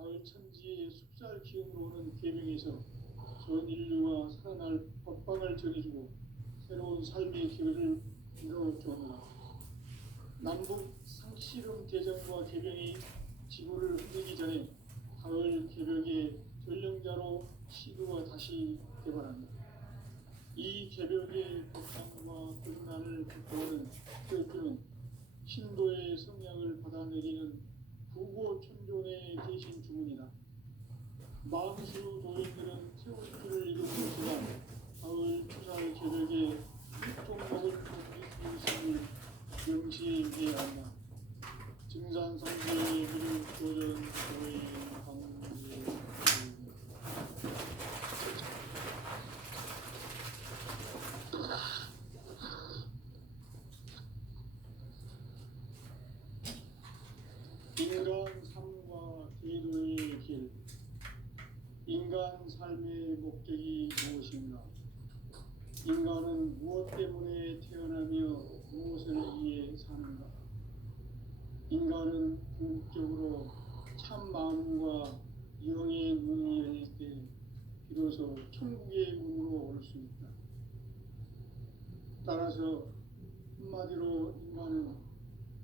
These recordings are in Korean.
가을 천지의 숲살 기운으로 오는 계명에서 전 인류가 살아날 법방을 전해주고 새로운 삶의 기회를 열어주었노라. 남북 상씨름 대전과 개병이 지구를 흔들기 전에 가을 개벽의 전령자로 시도가 다시 개발한다. 이 개벽의 고통과 고난을 극복하는 태극기는 신도의 성약을 받아내리는 부고천존의 대신 주문이다. 망수 도인들은 태극기를 읽은 것이다. 가을 추살 개벽의 육종목을 것을 명시해야 한다. 증산성지의 미륵 도전 도의 방지 인간 삶과 기도의 길. 인간 삶의 목적이 무엇인가? 인간은 무엇 때문에 태어나며 무엇을 위해 사는가? 인간은 궁극적으로 참 마음과 영의 문이 열릴 때 비로소 천국의 문으로 올 수 있다. 따라서 한마디로 인간은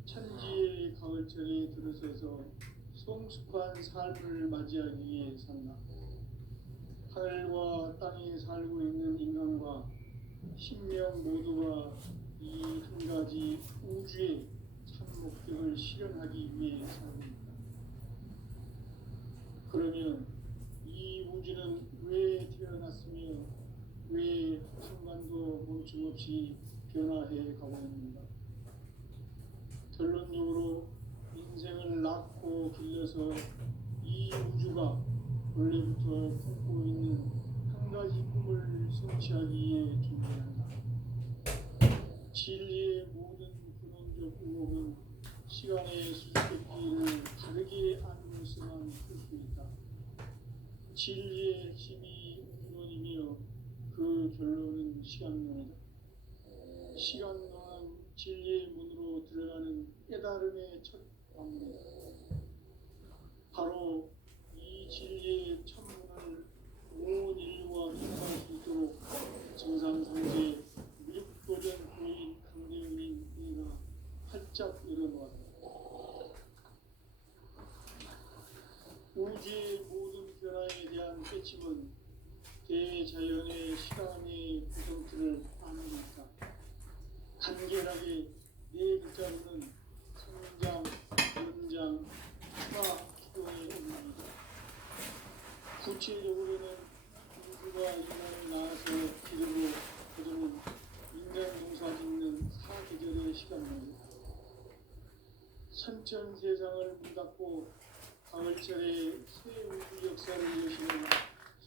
천지의 가을철에 들어서서 성숙한 삶을 맞이하기 위해 산다. 하늘과 땅에 살고 있는 인간과 신명 모두가 이 한 가지 우주의 참 목적을 실현하기 위해 살고 있다. 그러면 이 우주는 왜 태어났으며 왜 순간도 멈춤없이 변화해 가고 있는가? 결론적으로 인생을 낳고 길러서 이 우주가 원래부터 품고 있는 한 가지 꿈을 성취하기 위해 준비한다. 진리의 모든 근원적 의혹은 시간의 수수께끼를 다르게 알고서만 풀 수 있다. 진리의 핵심이 우주론이며 그 결론은 시간론이다. 시간론은 진리의 문으로 들어가는 깨달음의 첫 관문이다. 바로 이 진리의 천문을 온 인류가 통과할 수 있도록 증산성제 미륵도전 고인 강대웅인 이가 활짝 열어놓았다. 우주의 모든 변화에 대한 깨침은 대자연의 시간의 구성틀을 아는 것이다. 간결하게 네 글자로는 성장, 연장, 추가, 추동의 의미입니다. 구체적으로는 우주가 인간을 낳아서 기르고 거두는 인간 농사 짓는 사계절의 시간입니다. 선천 세상을 문닫고 가을철에 새 우주 역사를 여시는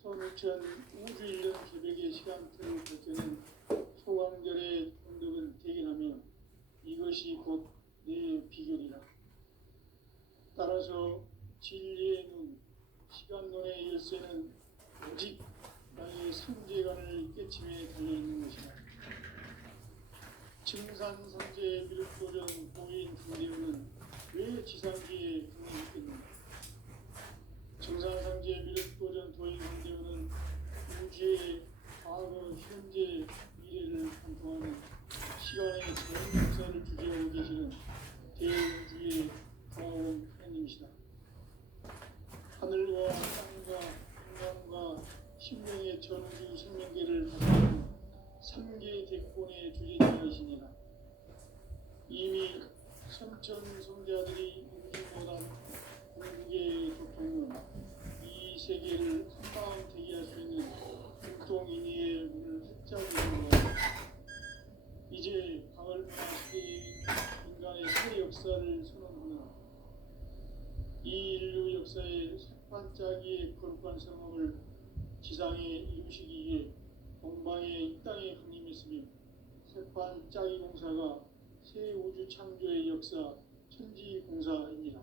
선우천 우주 1년 개벽의 시간틀을 벗겨낸 소강절의 언덕을 대견하며 이것이 곧 내 비결이라. 따라서 진리의 눈, 시간론의 열쇠는 오직 나의 상제관을 깨침에 달려있는 것이다. 증산성제 미륵도전 고인 강대우는 왜 지상기에 강림했겠는가? 증산성제 미륵도전 도인 강대우는 우주의 과거, 현재, 미래를 관통하는 시간의 전 역사를 주재하고 계시는 대우주의 고마운 하나님이시다. 하늘과 땅과 인간과 신명의 전우주 생명계를 다스리는 3개 대권의 주제자이시니라. 이미 선천 성자들이 인지보단 궁극의 교통은 이 세계를 한마음 되게 할 수 있는 공통인의의 문을 활짝 열어놓았다. 이제 가을 문화 시대의 인간의 새 역사를 선언하는 이 인류 역사의 색반짝이의 거룩한 성업을 지상에 이루시기 위해 동방의 이 땅에 강림했으며 색반짝이 공사가 새 우주 창조의 역사 천지공사입니다.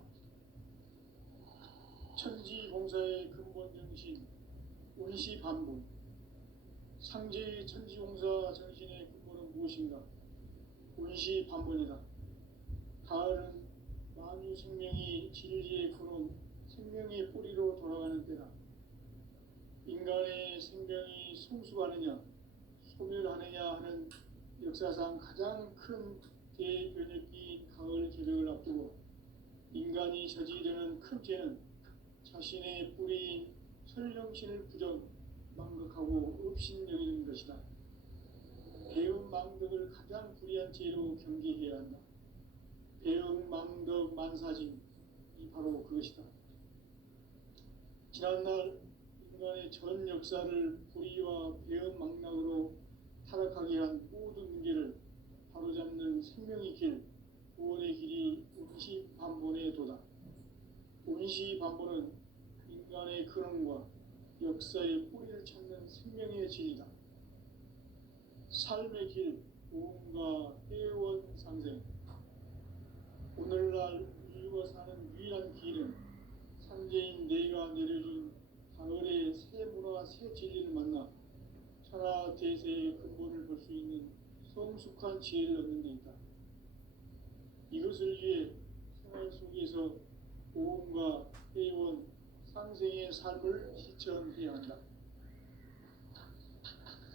천지공사의 근본 정신 운시반분. 상제의 천지공사 정신의 근본은 무엇인가? 운시반분이다. 가을은 만유 생명이 진리의 근원, 생명의 뿌리로 하는 때다. 인간의 생명이 성숙하느냐 소멸하느냐 하는 역사상 가장 큰 대변혁기인 가을 개벽을 앞두고 인간이 저지르는 큰 죄는 자신의 뿌리인 설령신을 망각하고 업신여기는 것이다. 배은망덕을 가장 불의한 죄로 경계해야 한다. 배은망덕 만사징이 바로 그것이다. 지난날 인간의 전 역사를 불의와 배은망락으로 타락하게 한 모든 문제를 바로잡는 생명의 길, 구원의 길이 운시반본의 도다. 운시반본은 인간의 근원과 역사의 뿌리를 찾는 생명의 진리다. 삶의 길, 고음과 회원 상생. 오늘날 인류가 사는 유일한 길은 삼재인 내가 내려준 가을의 새 문화, 새 진리를 만나 천하 대세의 근본을 볼 수 있는 성숙한 지혜를 얻는 데 있다. 이것을 위해 생활 속에서 고음과 회원, 상생의 삶을 실천해야 한다.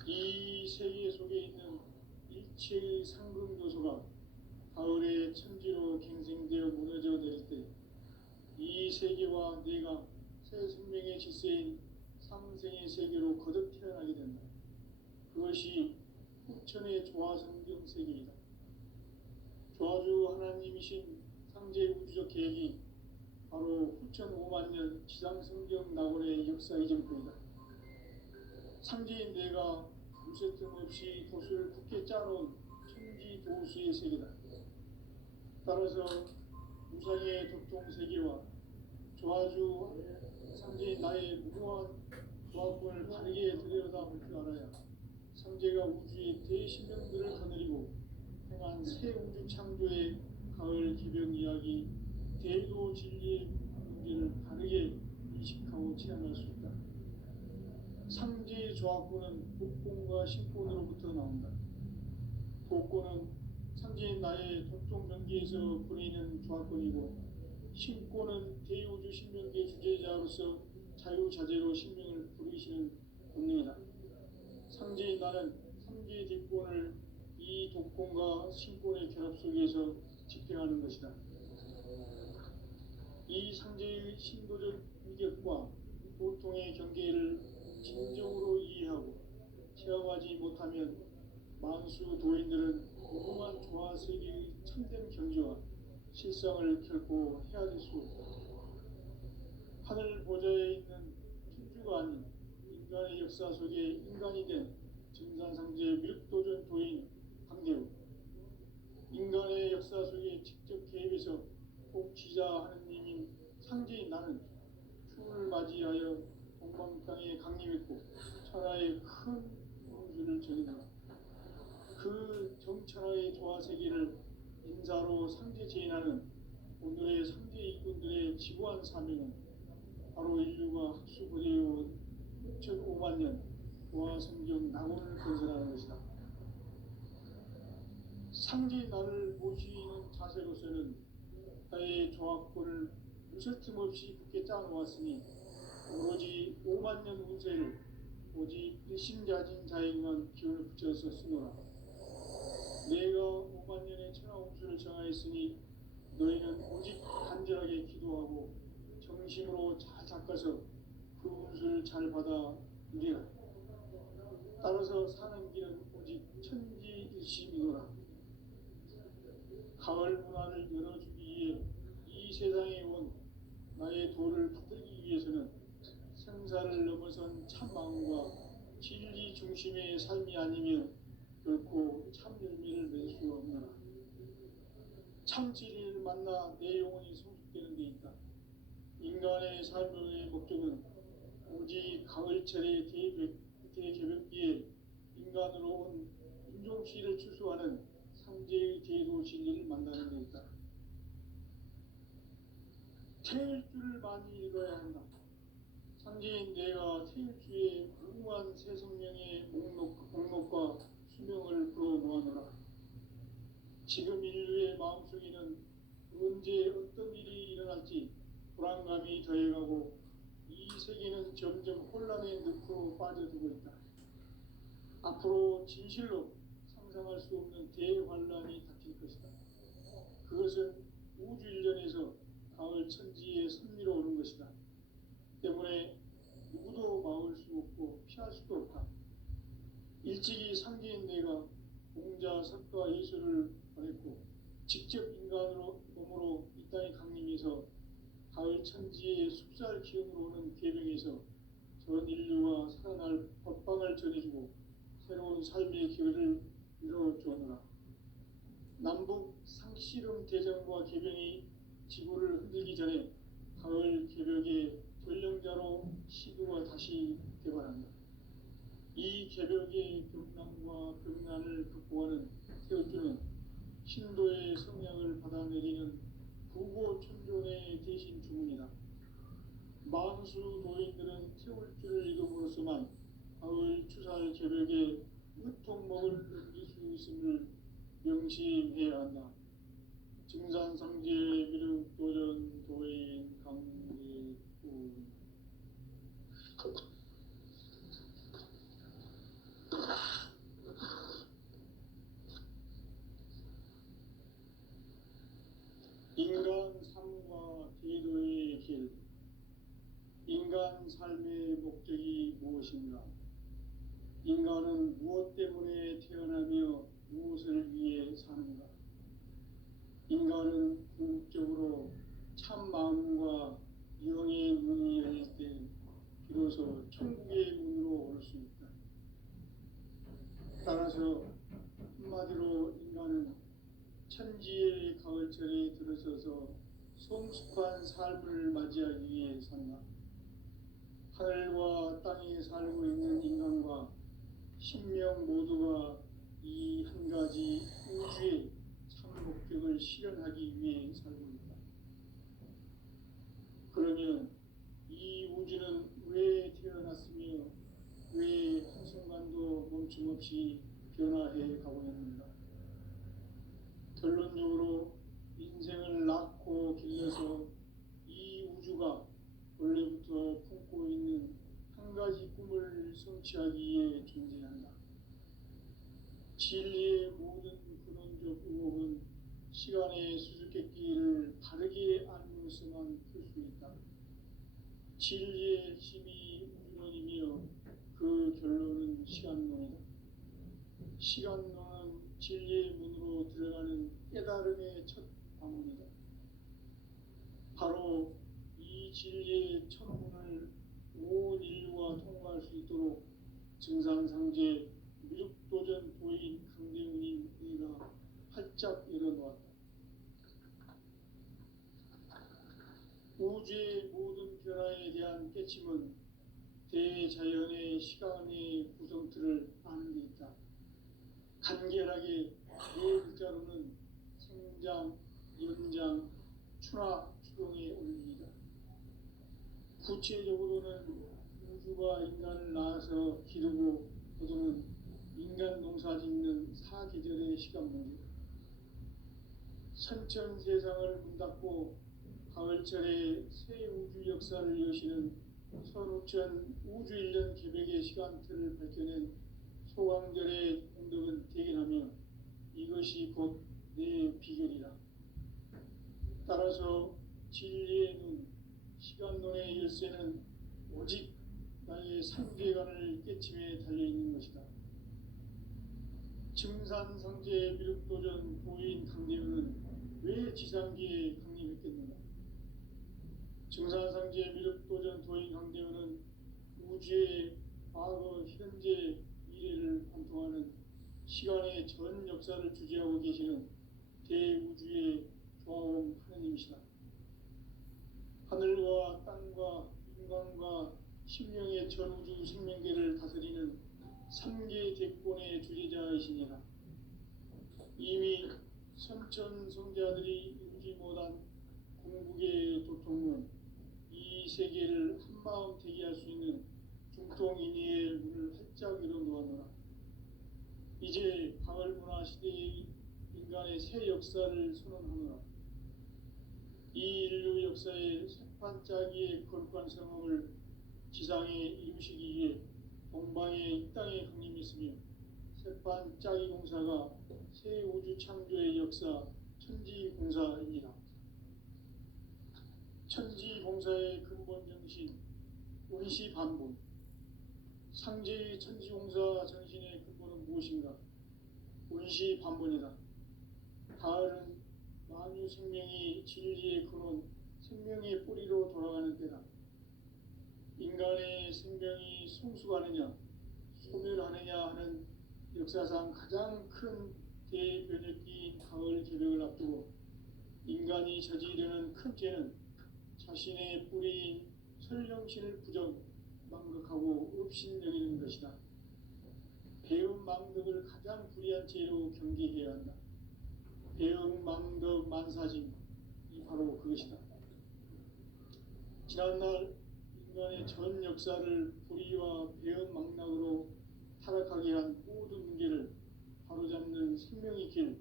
이 세계 속에 있는 일체의 상급 요소가 가을의 천지로 갱생되어 무너져 내릴 때 이 세계와 내가 새 생명의 질서인 상생의 세계로 거듭 태어나게 된다. 그것이 후천의 조화성경 세계이다. 조화주 하나님이신 상제 우주적 계획이 바로 후천 5만 년 지상성경 낙원의 역사 이전부이다. 상제인 내가 무쇠뜸 없이 도수를 굳게 짜놓은 천지 도수의 세계다. 따라서 무상의 독통세계와 조화주 상제인 나의 무궁한 조합권을 바르게 들여다볼 줄 알아야 상제가 우주의 대신명들을 거느리고 행한 새 우주 창조의 가을 개벽 이야기 대도 진리의 문제를 바르게 인식하고 체험할 수 있다. 상제의 조합권은 복권과 신권으로부터 나온다. 복권은 상제인 나의 독종 명기에서 보내는 조합권이고 신권은 대우주 신명기의 주제자로서 자유자재로 신명을 부르시는 본능이다. 상제인 나는 삼계의 뒷권을 이 독권과 신권의 결합 속에서 집행하는 것이다. 이 상제의 신도적 위격과 보통의 경계를 진정으로 이해하고 체험하지 못하면 만수 도인들은 무궁한 조화세계의 참된 경지와 실상을 결코 헤아릴 수 없다. 하늘 보좌에 있는 천주가 아닌 인간의 역사 속에 인간이 된 증산상제 밀도전 도인 강대우, 인간의 역사 속에 직접 개입해서 복지자 하느님인 상제인 나는 추을 맞이하여 동방 땅에 강림했고 천하의 큰 운수를 정의한다. 그 정천하의 조화세계를 인사로 상제 제인하는 오늘의 상제 이꾼들의 지구한 사명은 바로 인류가 학수부대해온 6,5만 년 조화성경 낙원을 건설하는 것이다. 상제인 나를 모시는 자세로서는 나의 조합권을 무쇠틈 없이 굳게 짜놓았으니 오로지 5만 년 운세를 오직 일심자진 자에게만 기운을 붙여서 쓰노라. 내가 5만 년의 천하 운수를 정하였으니 너희는 오직 간절하게 기도하고 정심으로 잘 닦아서 그 운수를 잘 받아 누리라. 따라서 사는 길은 오직 천지일심이노라. 가을 문화를 열어주기 위해 이 세상에 온 나의 도를 받들기 위해서는 생사를 넘어선 참마음과 진리 중심의 삶이 아니면 결코 참 열매를 낼 수 없느라. 참 진리를 만나 내 영혼이 성숙되는 데 있다. 인간의 삶의 목적은 오직 가을철의 대개벽기에 인간으로 온 인종시를 추수하는 상제의 대도 진리를 만나는 데 있다. 태일주를 많이 읽어야 한다. 상제인 내가 태일주의 무궁한 새 생명의 목록과 수명을 불어 모아노라. 지금 인류의 마음속에는 언제 어떤 일이 일어날지 불안감이 더해가고 이 세계 세상은 점점 혼란의 늪으로 빠져들고 있다. 앞으로 진실로 상상할 수 없는 대환란이 닥칠 것이다. 그것은 우주 일련에서 가을 천지의 섭리로 오는 것이다. 때문에 누구도 막을 수 없고 피할 수도 없다. 일찍이 상계인 내가 공자, 석가, 예수를 보냈고 직접 인간으로 몸으로 이 땅에 강림해서 가을 천지의 숲살 기운으로 오는 계명에서 전 인류가 살아날 법방을 전해주고 새로운 삶의 길을 이뤄주었노라. 남북 상씨름 대전과 계병이 지구를 흔들기 전에 가을 개벽의 전령자로 시도가 다시 개발한다. 이 개벽의 경난과 극난을 극복하는 태어주는 신도의 성량을 받아내리는 부고천존의 대신 주문이다. 만수 노인들은 태울주를 이름으로서만 가을 추살 개벽의 으통목을 넘길 수 있음을 명심해야 한다. 증산상제 미륵도전 도인 강대군. 인간 삶과 기도의 길. 인간 삶의 목적이 무엇인가? 인간은 무엇 때문에 태어나며 무엇을 위해 사는가? 인간은 궁극적으로 참 마음과 영의 문이 열릴 때 비로소 천국의 문으로 올 수 있다. 따라서 한마디로 인간은 천지의 가을철에 들어서서 성숙한 삶을 맞이하기 위해 산다. 하늘과 땅에 살고 있는 인간과 신명 모두가 이 한 가지 우주의 참 목적을 실현하기 위해 살고 있다. 그러면 이 우주는 왜 태어났으며 왜 한순간도 멈춤없이 변화해 가고 있는가? 결론적으로 인생을 낳고 길러서 이 우주가 원래부터 품고 있는 한 가지 꿈을 성취하기 위해 존재한다. 진리의 모든 근원적 의혹은 시간의 수수께끼를 바르게 알므로서만 풀 수 있다. 진리의 핵심이 우주론이며 그 결론은 시간론이다. 시간론은 진리의 문으로 들어가는 깨달음의 첫 방문이다. 바로 이 진리의 첫 문을 온 인류가 통과할 수 있도록 증산상제 미륵도전 도인 강대훈인 네가 활짝 열어놓았다. 우주의 모든 변화에 대한 깨침은 대자연의 시간의 구성틀을 아는 데 있다. 간결하게 네 글자로는 생장, 연장, 추나 추동의 원리이다. 구체적으로는 우주가 인간을 낳아서 기르고 거두는 인간 농사 짓는 사계절의 시간 문제다. 선천 세상을 문 닫고 가을철에 새 우주 역사를 여시는 선우천 우주 일년 개벽의 시간틀을 밝혀낸 소강절의 공덕은 대견하며 이것이 곧 내 비결이라. 따라서 진리의 눈, 시간론의 열쇠는 오직 나의 삼계관을 깨침에 달려있는 것이다. 증산상제 미륵도전 도인 강대훈은 왜 지상기에 강림했겠는가? 증산상제 미륵도전 도인 강대훈은 우주의 과거, 현재, 미래를 관통하는 시간의 전 역사를 주재하고 계시는 대우주의 조화원 하느님이시다. 하늘과 땅과 인간과 신명의 전우주 생명계를 다스리는 삼계 대권의 주재자이시니라. 이미 선천 성자들이 이루지 못한 궁극의 도통은 이 세계를 한마음 되게 할 수 있는 중통인의의 문을 활짝 열어놓았노라. 이제 가을 문화 시대의 인간의 새 역사를 선언하노라. 이 인류 역사의 새판짜기의 거룩한 성험을 지상에 이루시기 위해 동방에 이 땅에 강림했으며 새판 짜기 공사가 새 우주 창조의 역사 천지 공사입니다. 천지 공사의 근본 정신 원시 반본. 상제의 천지 공사 정신의 근본은 무엇인가? 원시 반본이다. 가을은 만유 생명이 진리의 근원, 생명의 뿌리로 돌아가는 때다. 인간의 생명이 성숙하느냐, 소멸하느냐 하는 역사상 가장 큰 대변혁기인 가을 개벽을 앞두고 인간이 저지르는 큰 죄는 자신의 뿌리인 설령신을 망각하고 업신여기는 것이다. 배음 망덕을 가장 불의한 죄로 경계해야 한다. 배음 망덕 만사짐이 바로 그것이다. 지난날 인간의 전 역사를 불의와 배음 망락으로 타락하게 한 모든 문제를 바로잡는 생명의 길,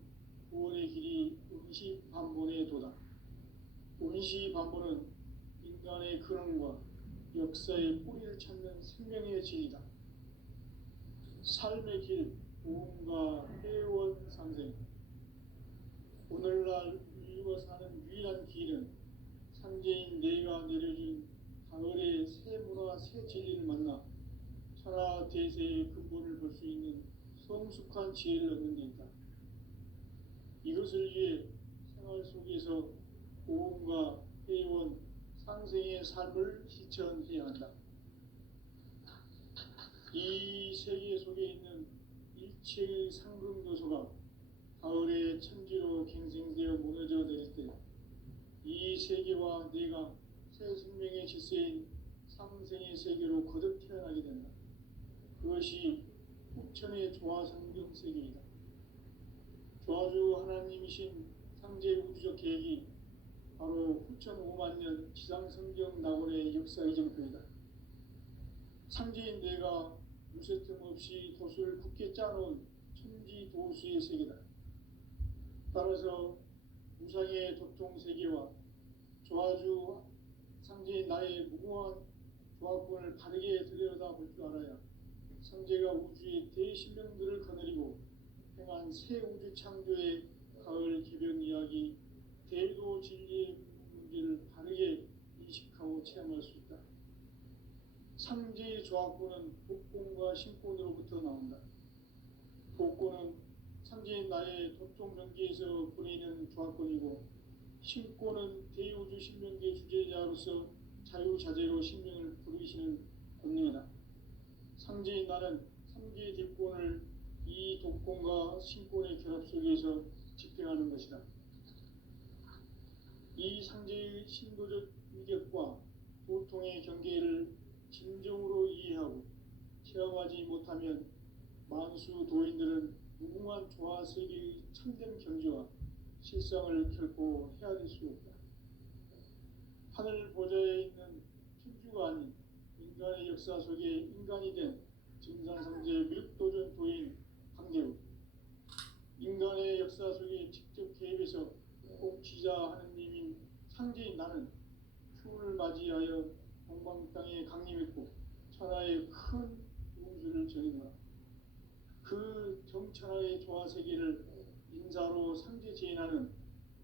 구원의 길이 원시 반본의 도다. 원시 반본은 인간의 근원과 역사의 뿌리를 찾는 생명의 진리다. 삶의 길, 보험과 회원 상생. 오늘날 인류가 사는 유일한 길은 상제인 내가 내려준 가을의 새 문화, 새 진리를 만나 천하 대세의 근본을 볼 수 있는 성숙한 지혜를 얻는 데 있다. 이것을 위해 생활 속에서 보험과 회원, 상생의 삶을 실천해야 한다. 이 세계 속에 있는 일체의 상금 요소가 가을의 천지로 갱생되어 무너져 내릴 때 이 세계와 내가 새 생명의 질서인 상생의 세계로 거듭 태어나게 된다. 그것이 후천의 조화성경 세계이다. 조화주 하나님이신 상제 우주적 계획이 바로 후천 5만 년 지상성경 낙원의 역사 이정표이다. 상제인 내가 무쇠 틈 없이 도수를 굳게 짜놓은 천지 도수의 세계다. 따라서 무상의 도통 세계와 조화주 상제인 나의 무궁한 조화권을 바르게 들여다볼 줄 알아야 상제가 우주의 대신명들을 거느리고 행한 새 우주 창조의 가을 개변 이야기, 대도 진리의 문제를 바르게 인식하고 체험할 수 있다. 상제의 조화권은 복권과 신권으로부터 나온다. 복권은 상제인 나의 도통 경계에서 보내는 조화권이고, 신권은 대우주 신명계 주제자로서 자유자재로 신명을 부르시는 권능이다. 상제인 나는 3개의 뒷권을 이 독권과 신권의 결합 속에서 집행하는 것이다. 이 상제의 신도적 위력과 도통의 경계를 진정으로 이해하고 체험하지 못하면 만수 도인들은 무궁한 조화 세계의 참된 경지와 실상을 결코 헤아릴 수 없다. 하늘 보좌에 있는 천주가 아닌 인간의 역사 속에 인간이 된 증산상제 미륵도전 도인 강대우, 인간의 역사 속에 직접 개입해서 공치자 하느님인 상제인 나는 추운을 맞이하여 동방 땅에 강림했고 천하의 큰 운수를 전이노라. 그 정천하의 조화세계를 인사로 상제 제인하는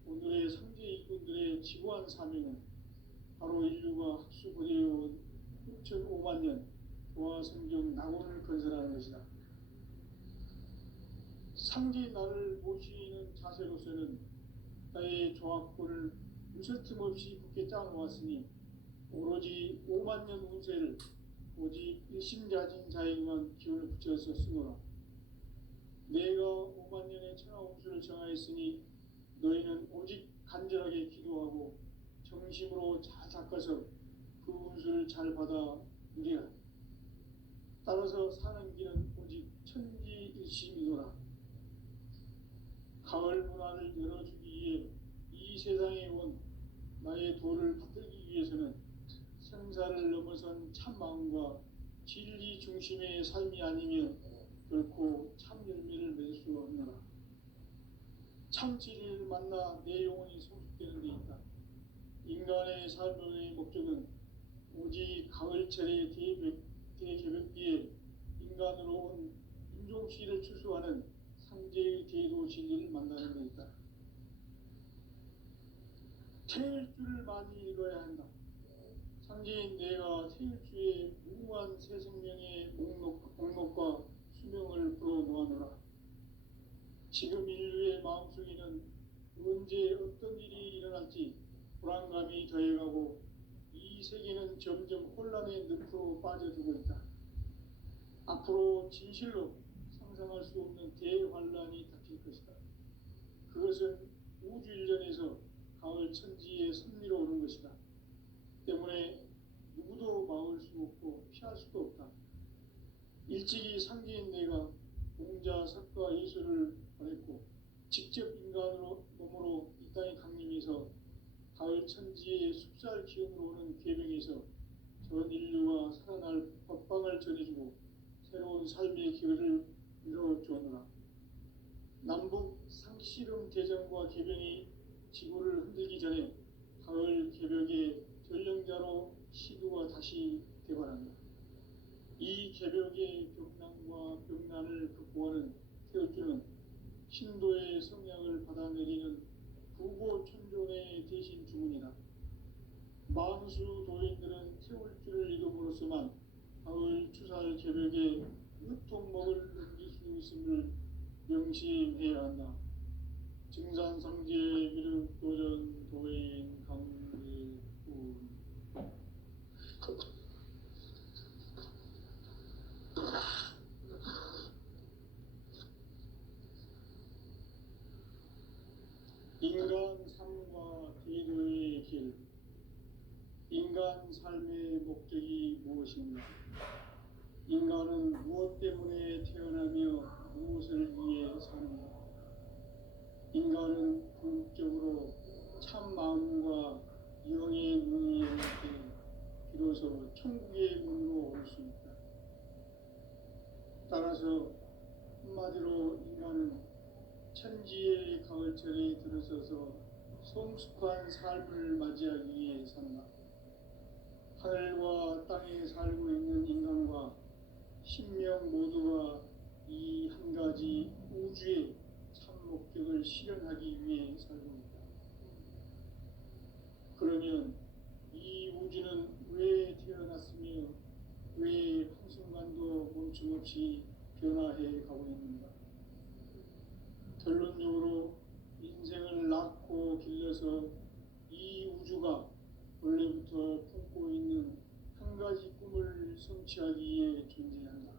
오늘의 상제 일꾼들의 지구한 사명은 바로 인류가 학수고대해온 6,5만 년 조화성경 낙원을 건설하는 것이다. 상제인 나를 모시는 자세로서는 나의 조화권을 무쇠 틈 없이 굳게 짜놓았으니 오로지 5만 년 운세를 오직 일심자진 자에게만 기운을 붙여서 쓰노라. 내가 5만 년의 천하 운수를 정하였으니 너희는 오직 간절하게 기도하고 정심으로 잘 닦아서 그 운수를 잘 받아 누리라. 따라서 사는 길은 오직 천지일심이노라. 가을 문화를 열어주기 위해 이 세상에 온 나의 도를 받들기 위해서는 생사를 넘어선 참 마음과 진리 중심의 삶이 아니면 결코 참 열매를 맺을 수 없노라. 참 진리를 만나 내 영혼이 성숙되는 데 있다. 인간의 삶의 목적은 오직 가을철의 대개벽기에 인간으로 온 인종시를 추수하는 상제의 대도 진리를 만나는 것이다. 태일주를 많이 읽어야 한다. 상제인 내가 태일주의 무한 새 생명의 목록과 수명을 불어모아노라. 지금 인류의 마음속에는 언제 어떤 일이 일어날지 불안감이 더해가고 이 세계는 점점 혼란의 늪으로 빠져들고 있다. 앞으로 진실로 상상할 수 없는 대환란이 닥칠 것이다. 그것은 우주 일전에서 가을 천지의 섭리로 오는 것이다. 때문에 누구도 막을 수 없고 피할 수도 없다. 일찍이 상제인 내가 공자, 석가, 예수를 보냈고 직접 인간으로 몸으로 이 땅에 강림해서 가을 천지의 숲살 기운으로 오는 계명에서 전 인류와 살아날 법방을 전해주고 새로운 삶의 기회를 이뤄주었노라. 남북 상씨름 대전과 계명이 지구를 흔들기 전에 가을 개벽의 전령자로 시두가 다시 되관한다. 이 개벽의 벽난과 벽난을 극복하는 태울주는 신도의 성향을 받아내리는 부고천존의 대신 주문이다. 만수 도인들은 태울주를 읽음으로써만 가을 추살 개벽의 으통목을 넘길 수 있음을 명심해야 한다. 증산상제 미륵도전 도인 강리군. 인간 삶과 대도의 길. 인간 삶의 목적이 무엇인가? 인간은 무엇 때문에 태어나며 무엇을 위해 사는가? 인간은 궁극적으로 참 마음과 영의 문이 열릴 때 비로소 천국의 문으로 올 수 있다. 따라서 한마디로 인간은 천지의 가을철에 들어서서 성숙한 삶을 맞이하기 위해 산다. 하늘과 땅에 살고 있는 인간과 신명 모두가 이 한 가지 우주의 참 목적을 실현하기 위해 살고 있다. 그러면 이 우주는 왜 태어났으며 왜 한순간도 멈춤없이 변화해 가고 있는가? 결론적으로 인생을 낳고 길러서 이 우주가 원래부터 품고 있는 한 가지 꿈을 성취하기 위해 존재한다.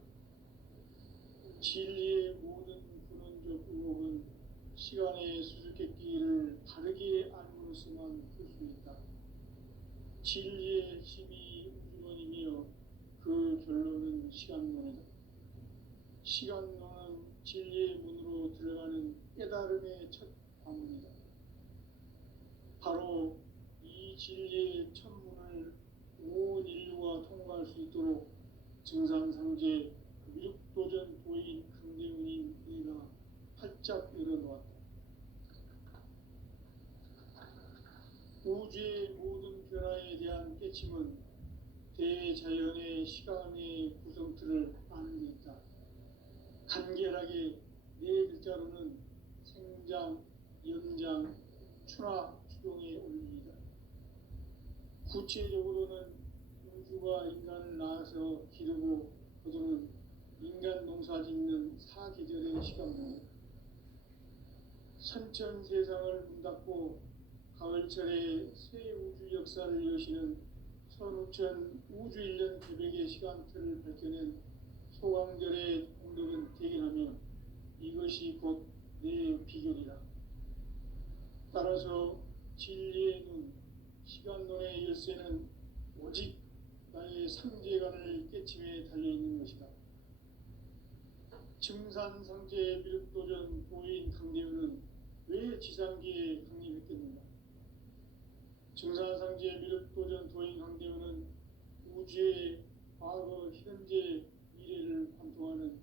진리의 모든 근원적 의혹은 시간의 수수께끼를 바르게 알므로서만 풀 수 있다. 진리의 핵심이 우주론이며 그 결론은 시간론이다. 시간론은 진리의 문으로 들어가는 깨달음의 첫 관문이다. 바로 이 진리의 첫 문을 온 인류가 통과할 수 있도록 증산상제 미륵도전 도인 강대훈인 내가 활짝 열어놓았다. 우주의 모든 변화에 대한 깨침은 대자연의 시간의 구성틀을 아는 데 있다. 간결하게 네 글자로는 생장, 연장, 추나 추동의 원리이다. 구체적으로는 우주가 인간을 낳아서 기르고 거두는 인간 농사 짓는 사계절의 시간입니다. 선천 세상을 문닫고 가을철에 새 우주 역사를 여시는 선우천 우주 1년 개벽의 시간틀을 밝혀낸 소강절의 공덕은 대견하며 이것이 곧 내 비결이다. 따라서 진리의 눈, 시간론의 열쇠는 오직 나의 상제관을 깨침에 달려있는 것이다. 증산상제 미륵도전 도인 강대훈은 왜 지상계에 강림했겠는가? 증산상제 미륵도전 도인 강대훈은 우주의 과거, 현재, 미래를 관통하는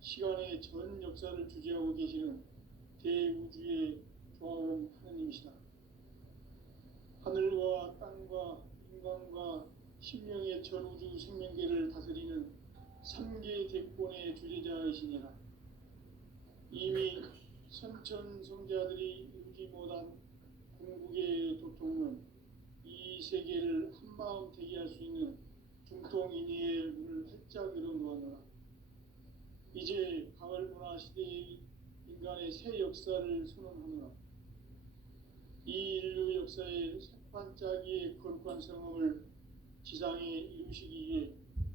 시간의 전 역사를 주재하고 계시는 대우주의 조화원 하느님이시다. 하늘과 땅과 인간과 신명의 전우주 생명계를 다스리는 3계 대권의 주제자이시니라. 이미 선천성자들이 이루지 못한 궁극의 도통은 이 세계를 한마음 되게 할 수 있는 중통인의의 문을 활짝 열어놓았노라. 이제 가을 문화 시대의 인간의 새 역사를 선언하노라. 이 인류 역사의 새반짝이의 거룩한 성음을 지상에 이루시기 위해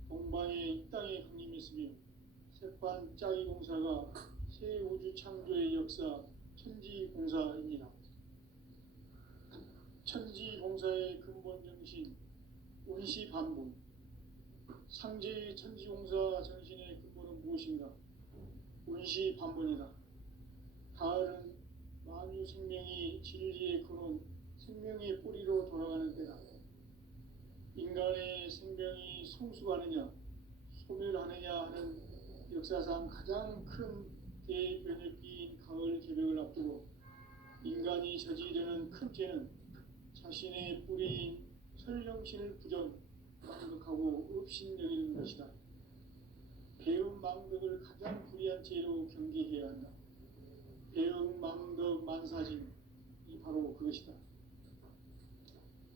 동방의 이 땅에 강림했으며 새반짝이 공사가 새 우주 창조의 역사 천지공사입니다. 천지공사의 근본 정신 운시반본. 상제의 천지공사 정신의 근본은 무엇인가? 운시반본이다. 가을은 만유 생명이 진리의 근원, 생명의 뿌리로 돌아가는 때다. 인간의 생명이 성숙하느냐, 소멸하느냐 하는 역사상 가장 큰 대변혁기인 가을 개벽을 앞두고 인간이 저지르는 큰 죄는 자신의 뿌리인 설령신을 부정망덕하고 업신여기는 것이다. 배은망덕을 가장 불의한 죄로 경계해야 한다. 배은망덕 만사진이 바로 그것이다.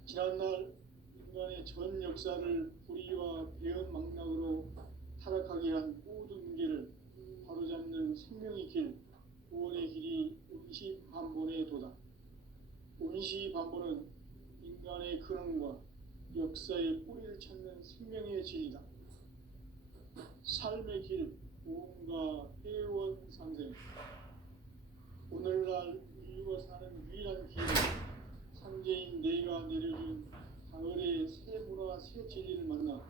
지난날 인간의 전 역사를 불의와 배은망락으로 타락하게 한 모든 문제를 바로잡는 생명의 길, 구원의 길이 운시반본의 도다. 운시반본은 인간의 근원과 역사의 뿌리를 찾는 생명의 진리다. 삶의 길, 구원과 회원 상생. 오늘날 인류가 사는 유일한 길은 상제인 내가 내려준 가을의 새 문화, 새 진리를 만나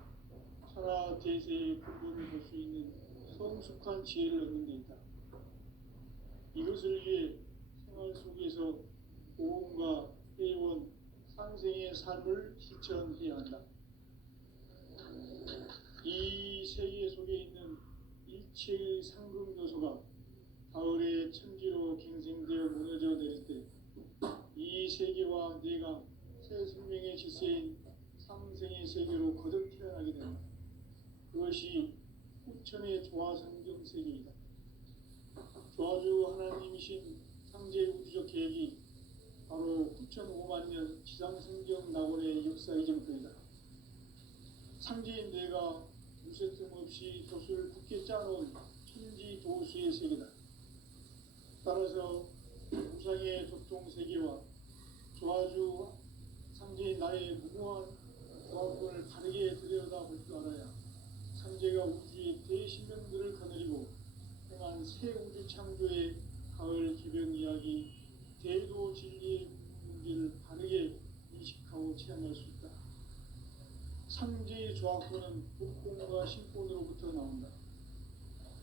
천하 대세의 근본을 볼 수 있는 성숙한 지혜를 얻는 데 있다. 이것을 위해 생활 속에서 보험과 회원, 상생의 삶을 실천해야 한다. 이 세계 속에 있는 일체의 상급 요소가 가을의 천지로 갱생되어 무너져 내릴 때 이 세계와 내가 새 생명의 질서인 상생의 세계로 거듭 태어나게 된다. 그것이 후천의 조화성경 세계이다. 조화주 하나님이신 상제 우주적 계획이 바로 9,500년 지상성경 낙원의 역사 이전편이다. 상제인 내가 무쇠 틈 없이 돛을 굳게 짜놓은 천지 도수의 세계다. 따라서 우상의 도통 세계와 조화주 상제인 나의 무모한 조합을 다르게 들여다볼 줄 알아야 상제가 우주의 대신명들을 거느리고 행한 새 우주 창조의 가을 기병 이야기, 대도 진리의 문제를 바르게 인식하고 체험할 수 있다. 상제의 조합권은 복권과 신권으로부터 나온다.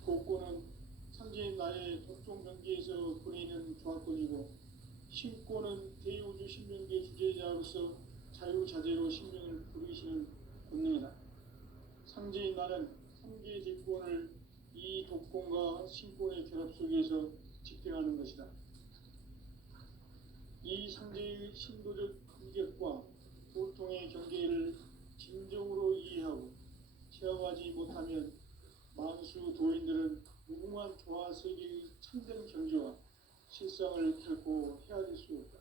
복권은 상제인 나의 독종 경계에서 보내는 조합권이고, 신권은 대우주 신명계 주제자로서 자유자재로 신명을 부르시는 본능이다. 상제인 나는 3개 대권을 이 독권과 신권의 결합 속에서 집행하는 것이다. 이 상제의 신도적 인격과 보통의 경계를 진정으로 이해하고 체험하지 못하면 만수 도인들은 무궁한 조화 세계의 참된 경지와 실상을 결코 헤아릴 수 없다.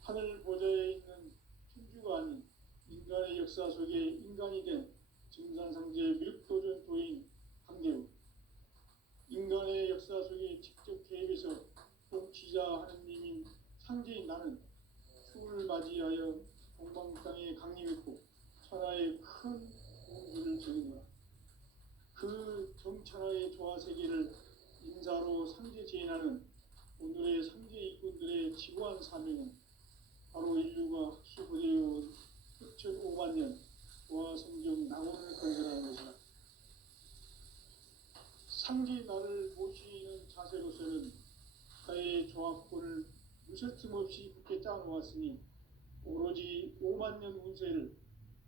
하늘 보좌에 있는 천주가 아닌 인간의 역사 속에 인간이 된 증산상제의 밀도전 도인 강대우, 인간의 역사 속에 직접 개입해서 통치자 하느님인 상제인 나는 추을 맞이하여 동방 땅에 강림했고 천하의 큰 공주를 정의노라. 그 정천하의 조화 세계를 인사로 상제 제인하는 오늘의 상제 일꾼들의 지구한 사명은 바로 인류가 학수고대해온 9,500만 년 조화 성경 낙원을 건설하는 것이다. 상제 나를 모시는 자세로서는 가의 조합권을 무설틈 없이 굳게 짜놓았으니 오로지 5만 년 운세를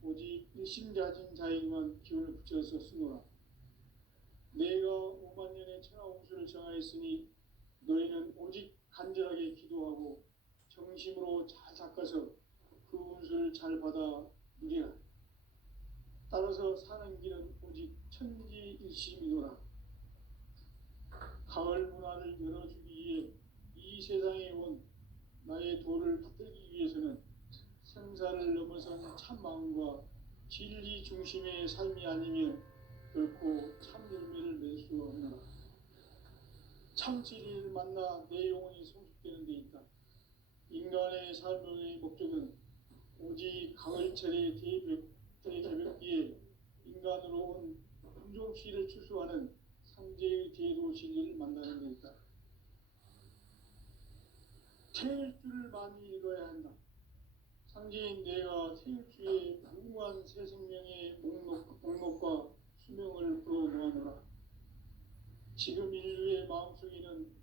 오직 일심자진 자에게만 기운을 붙여서 쓰노라. 내가 5만 년의 천하 운수를 정하였으니 너희는 오직 간절하게 기도하고 정심으로 잘 닦아서 그 운수를 잘 받아 무리라. 따라서 사는 길은 오직 천지일심이노라. 가을 문화를 열어주기 위해 이 세상에 온 나의 도를 받들기 위해서는 생사를 넘어선 참 마음과 진리 중심의 삶이 아니면 결코 참 열매를 맺을 수 없노라. 참 진리를 만나 내 영혼이 성숙되는 데 있다. 인간의 삶의 목적은 오직 가을철의 대개벽기에 인간으로 온 품종씨를 추수하는 상제의 대도 진리를 만나는 데 있다. 태일주를 많이 읽어야 한다. 상제인 내가 태일주의 무궁한 새 생명의 목록과 수명을 불어모아노라. 지금 인류의 마음속에는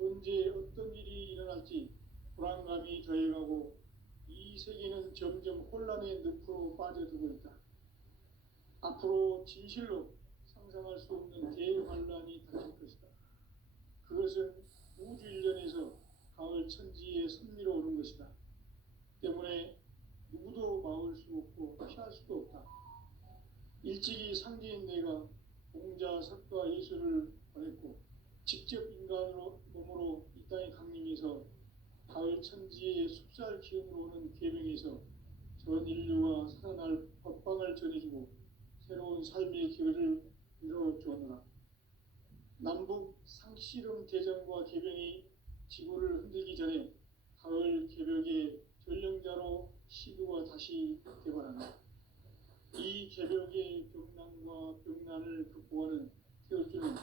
언제 어떤 일이 일어날지 불안감이 더해가고 이 세계는 점점 혼란의 늪으로 빠져들고 있다. 앞으로 진실로 상상할 수 없는 대환란이 닥칠 것이다. 그것은 우주 일련에서 가을 천지에 선미로 오는 것이다. 때문에 누구도 막을 수 없고 피할 수도 없다. 일찍이 상제인 내가 공자, 석가, 예수를 보냈고 직접 인간으로 몸으로 이 땅에 강림해서 가을 천지의 숲살 기운으로 오는 계명에서 전 인류가 살아날 법방을 전해주고 새로운 삶의 기회를 이뤄주었노라. 남북 상씨름 대전과 계병이 지구를 흔들기 전에 가을 개벽의 전령자로 시도가 다시 개발한다. 이 개벽의 병난과 병난을 극복하는 태울주는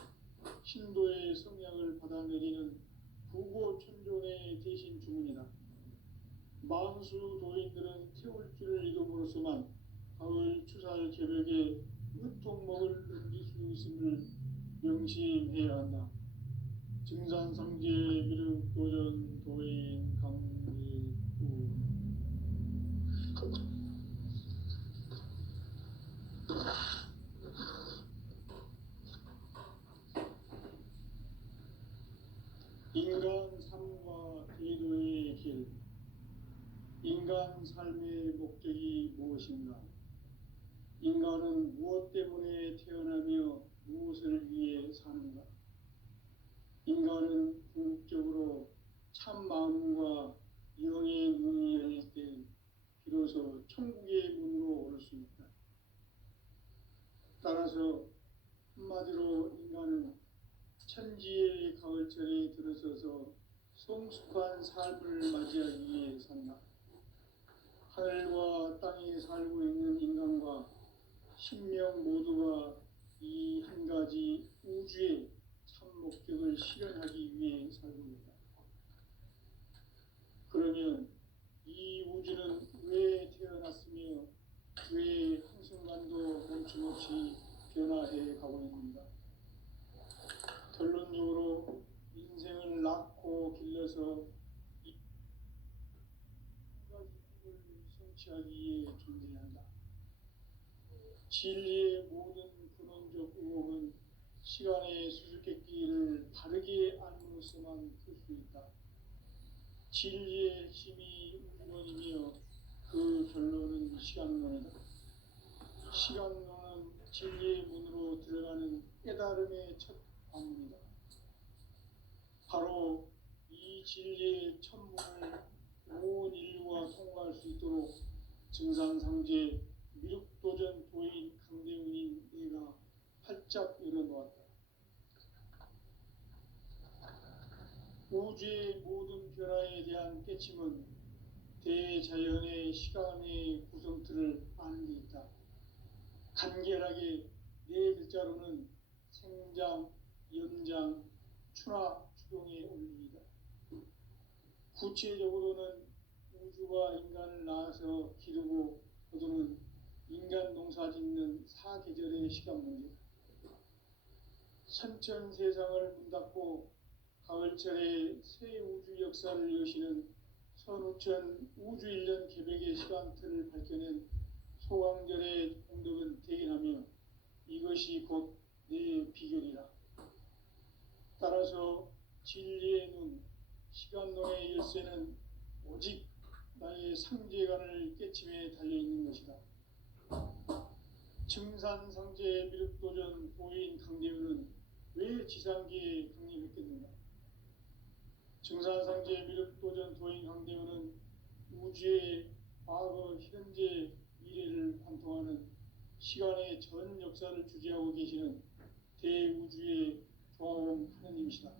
신도의 성향을 받아내리는 부고천존의 대신 주문이다. 만수 도인들은 태울주를 읽음으로써만 가을 추살 개벽에 으통목을 넘길 수 있음을 명심해야 한다. 증산상제 미륵도전 도인 강일구. 인간 삶과 대도의 길. 인간 삶의 목적이 무엇인가? 인간은 무엇 때문에 태어나며 무엇을 위해 사는가? 인간은 궁극적으로 참 마음과 영의 눈이 열릴 때 비로소 천국의 문으로 오를 수 있다. 따라서 한마디로 인간은 천지의 가을철에 들어서서 성숙한 삶을 맞이하기 위해 산다. 하늘과 땅에 살고 있는 인간과 신명 모두가 이 한 가지 우주의 참 목적을 실현하기 위해 살고 있다. 그러면 이 우주는 왜 태어났으며 왜 한순간도 멈춤없이 변화해 가고 있는가? 결론적으로 인생을 낳고 길러서 이 가지 꿈을 성취하기 위해 존재한다. 진리의 모든 근원적 의혹은 시간의 수수께끼를 바르게 알므로써만 풀 수 있다. 진리의 핵심이 우주론이며 그 결론은 시간론이다. 시간론은 진리의 문으로 들어가는 깨달음의 첫 관문이다. 바로 이 진리의 천문을 온 인류가 통과할 수 있도록 증산상제 미륵도전 도인 강대훈인 내가 활짝 열어놓았다. 우주의 모든 변화에 대한 깨침은 대자연의 시간의 구성틀을 아는 데 있다. 간결하게 네 글자로는 생장, 연장, 추나 추동의 원리이다. 구체적으로는 우주가 인간을 낳아서 기르고 거두는 인간 농사 짓는 사계절의 시간 문제다. 선천 세상을 문 닫고 가을철에 새 우주 역사를 여시는 선우천 우주 일년 개벽의 시간틀을 밝혀낸 소강절의 공덕은 대견하며 이것이 곧 내 비결이라. 따라서 진리의 눈, 시간론의 열쇠는 오직 나의 상제관을 깨침에 달려있는 것이다. 증산상제 미륵도전 도인 강대우는 왜 지상계에 강림했겠는가? 증산상제 미륵도전 도인 강대우는 우주의 과거, 현재, 미래를 관통하는 시간의 전 역사를 주재하고 계시는 대우주의 조화원 하느님이시다.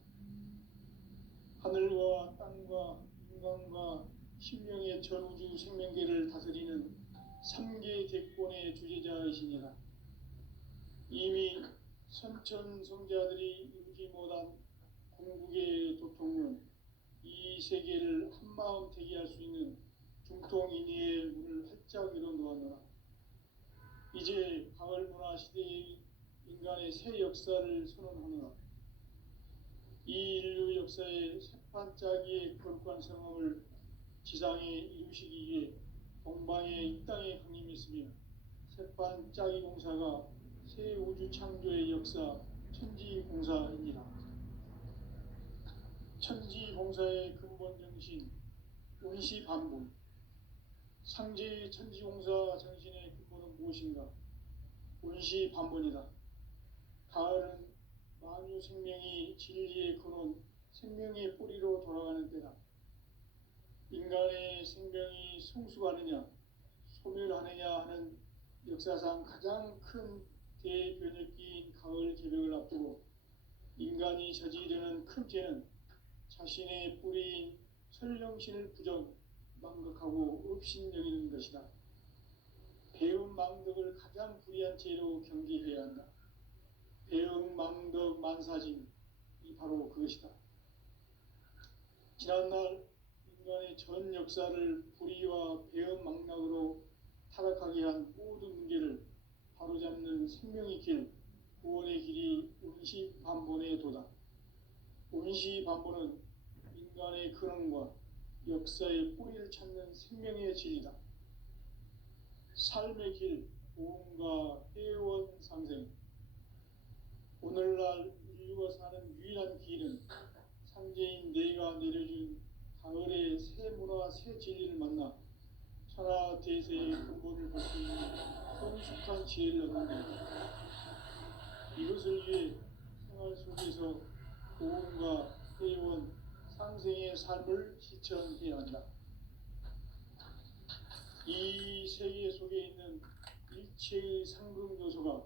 하늘과 땅과 인간과 신명의 전우주 생명계를 다스리는 3계 대권의 주재자이시니라. 이미 선천성자들이 이루지 못한 궁극의 도통은 이 세계를 한마음 되게 할 수 있는 중통인의의 문을 활짝 열어놓았노라. 이제 가을 문화 시대의 인간의 새 역사를 선언하노라. 이 인류 역사의 새판짜기의 거룩한 성함을 지상에 이루시기 위해 동방의 이 땅에 강림했으며 새판짜기 공사가 새 우주 창조의 역사 천지공사입니다. 천지공사의 근본 정신 운시반본. 상제의 천지공사 정신의 근본은 무엇인가? 운시반본이다. 가을은 만유 생명이 진리의 근원, 생명의 뿌리로 돌아가는 때다. 인간의 생명이 성숙하느냐, 소멸하느냐 하는 역사상 가장 큰 대변혁기인 가을 개벽을 앞두고 인간이 저지르는 큰 죄는 자신의 뿌리인 설령신을 망각하고 업신여기는 것이다. 배은망덕을 가장 불의한 죄로 경계해야 한다. 배은망덕 만사짐이 바로 그것이다. 지난날 인간의 전 역사를 불의와 배은망락으로 타락하게 한 모든 문제를 바로잡는 생명의 길, 구원의 길이 운시반본의 도다. 운시반본은 인간의 근원과 역사의 뿌리를 찾는 생명의 진리다. 삶의 길, 보험과 회원 상생. 오늘날 인류가 사는 유일한 길은 상제인 내가 내려준 가을의 새 문화, 새 진리를 만나 천하 대세의 근본을 볼 수 있는 성숙한 지혜를 얻는 것이다. 이것을 위해 생활 속에서 보험과 회원, 상생의 삶을 실천해야 한다. 이 세계 속에 있는 일체의 상금 요소가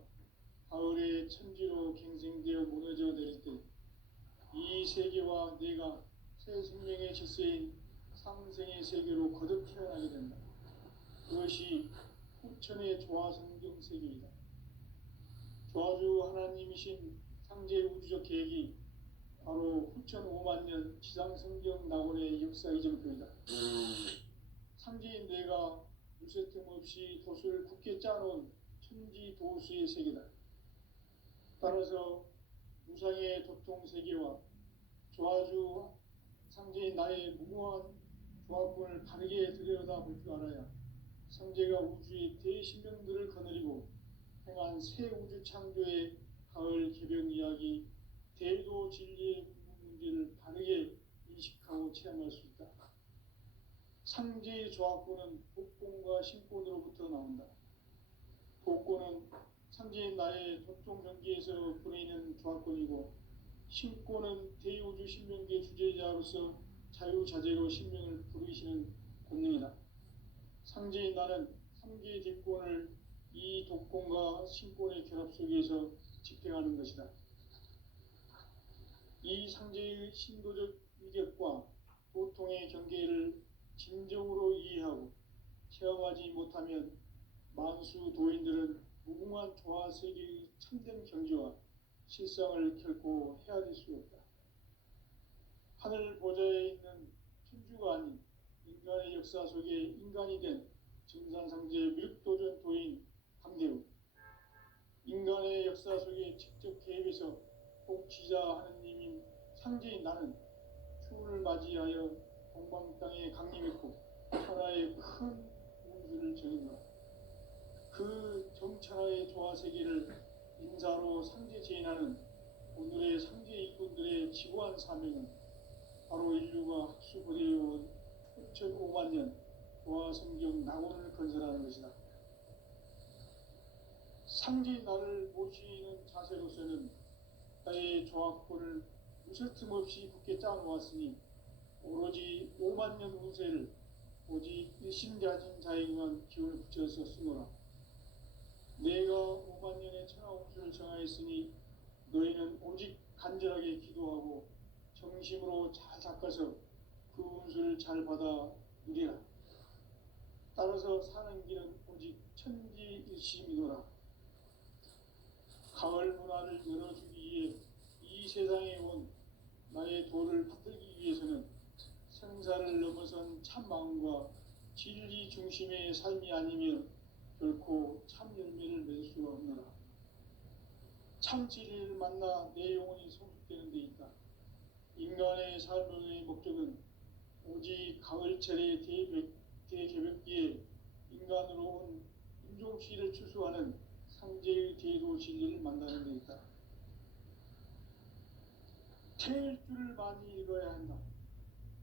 가을의 천지로 갱생되어 무너져 내릴 때 이 세계와 내가 새 생명의 질서인 상생의 세계로 거듭 태어나게 된다. 그것이 후천의 조화성경 세계이다. 조화주 하나님이신 상제 우주적 계획이 바로 후천 5만 년 지상성경 낙원의 역사 이정표이다. 상제인 내가 물새틈 없이 돛을 굳게 짜놓은 천지도수의 세계다. 따라서 무상의 도통 세계와 조화주 상제인 나의 무모한 조합군을 바르게 들여다볼 줄 알아야 상제가 우주의 대신명들을 거느리고 행한 새 우주 창조의 가을 개벽 이야기, 대도 진리의 문제를 바르게 인식하고 체험할 수 있다. 상제의 조합군은 복권과 신권으로부터 나온다. 복권은 상제인 나의 도통 경계에서 보내는 조합권이고, 신권은 대우주 신명계 주제자로서 자유자재로 신명을 부르시는 권능이다. 상제인 나는 3개 뒷권을 이 독권과 신권의 결합 속에서 집행하는 것이다. 이 상제의 신도적 위력과 도통의 경계를 진정으로 이해하고 체험하지 못하면 만수 도인들은 무궁한 조화세계의 참된 경지와 실상을 결코 헤아릴 수 없다. 하늘 보좌에 있는 천주가 아닌 인간의 역사 속에 인간이 된 증산상제 미륵도전 도인 강대우, 인간의 역사 속에 직접 개입해서 복지자 하느님인 상제인 나는 추운을 맞이하여 동방 땅에 강림했고 천하의 큰 우주를 정했노라. 그 정천하의 조화세계를 인사로 상제 제인하는 오늘의 상제 일꾼들의 지고한 사명은 바로 인류가 학수고대해온 6,500만 년 조화성경 낙원을 건설하는 것이다. 상지 나를 모시는 자세로서는 나의 조합권을 무쇠 틈 없이 굳게 짜놓았으니 오로지 5만 년 운세를 오직 일심 가진 자에게만 기운을 붙여서 쓰노라. 내가 5만 년의 천하 운수를 정하였으니 너희는 오직 간절하게 기도하고 정심으로 잘 닦아서 그 운수를 잘 받아 누리라. 따라서 사는 길은 오직 천지일심이노라. 가을 문화를 열어주기 위해 이 세상에 온 나의 도를 받들기 위해서는 생사를 넘어선 참 마음과 진리 중심의 삶이 아니면 결코 참 열매를 맺을 수가 없노라. 참 진리를 만나 내 영혼이 성숙되는 데 있다. 인간의 삶의 목적은 오직 가을철의 대개벽기에 인간으로 온 인종시를 추수하는 상제의 대도 진리를 만나는 데 있다. 태일주를 많이 읽어야 한다.